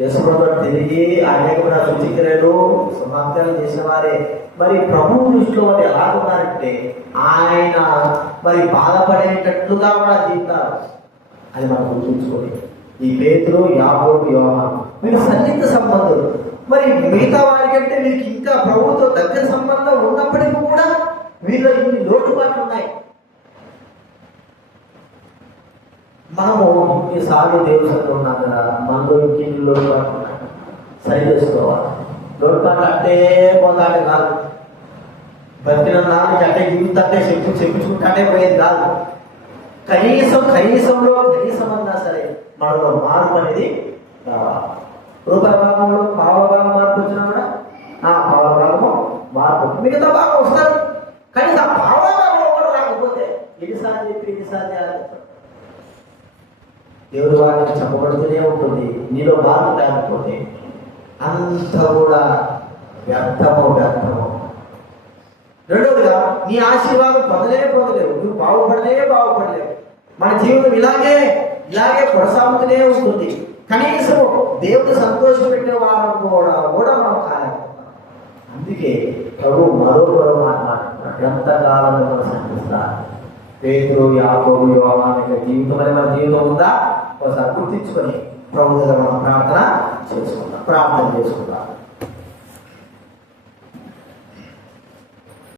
యేసుతో తిరిగి అనేక సూచిక్రియలు సమాప్తాలు చేసిన వారే మరి ప్రభు దృష్టిలో వారు ఎలా ఉన్నారంటే ఆయన మరి బాధపడేటట్లుగా కూడా జీవితాలు. అది మనం గుర్తుంచుకోండి. ఈ పేతురు, యాకోబు, యోహాను మీరు సన్నిహిత సంబంధులు. మరి మిగతా వారికంటే మీకు ఇంకా ప్రభువుతో దగ్గర సంబంధం ఉన్నప్పటికీ కూడా వీళ్ళు ఇన్ని లోటుపాట్లు ఉన్నాయి. మనము ఇన్నిసార్లు దేవసంలో ఉన్నాం కదా, మనలో ఇంటి లోటుపాట్లు ఉన్నాయి, సరి చేసుకోవాలి. లోటుపాట్లు అంటే పోతాడే కాదు, బతికిన నాలుగు అంటే జీవితంటే చెప్పుకుంటే పోయేది కాదు. కనీసమన్నా సరే మనలో మార్పు అనేది రావాలి. రూపాయి భాగంలో పావభాగం మార్పు వచ్చినా కూడా పావభాగము మార్పు, మిగతా భాగం వస్తారు. కానీ ఆ పావభాగంలో కూడా రాకపోతే ఎన్నిసార్లు దేవుడి వాటిని చెప్పబడుతూనే ఉంటుంది. నీలో మార్పు లేకపోతే అంత కూడా వ్యర్థము. రెండవదిగా నీ ఆశీర్వాదం పొందలేవు, నువ్వు బాగుపడలేవు. మన జీవితం ఇలాగే కొనసాగుతూనే ఉంటుంది. కనీసం దేవుడు సంతోషం పెట్టే వారం కూడా మనం కాలేకపోతాం. అందుకే ప్రభు మరో మాట్లాడుతున్నాడు, ఎంతకాలం మనం సంధిస్తారు. పేతురు, యాకోబు, యోహాను జీవితం అని మన జీవితం ఉందా ఒకసారి గుర్తించుకొని ప్రభు దగ్గర మనం ప్రార్థన చేసుకుందాం.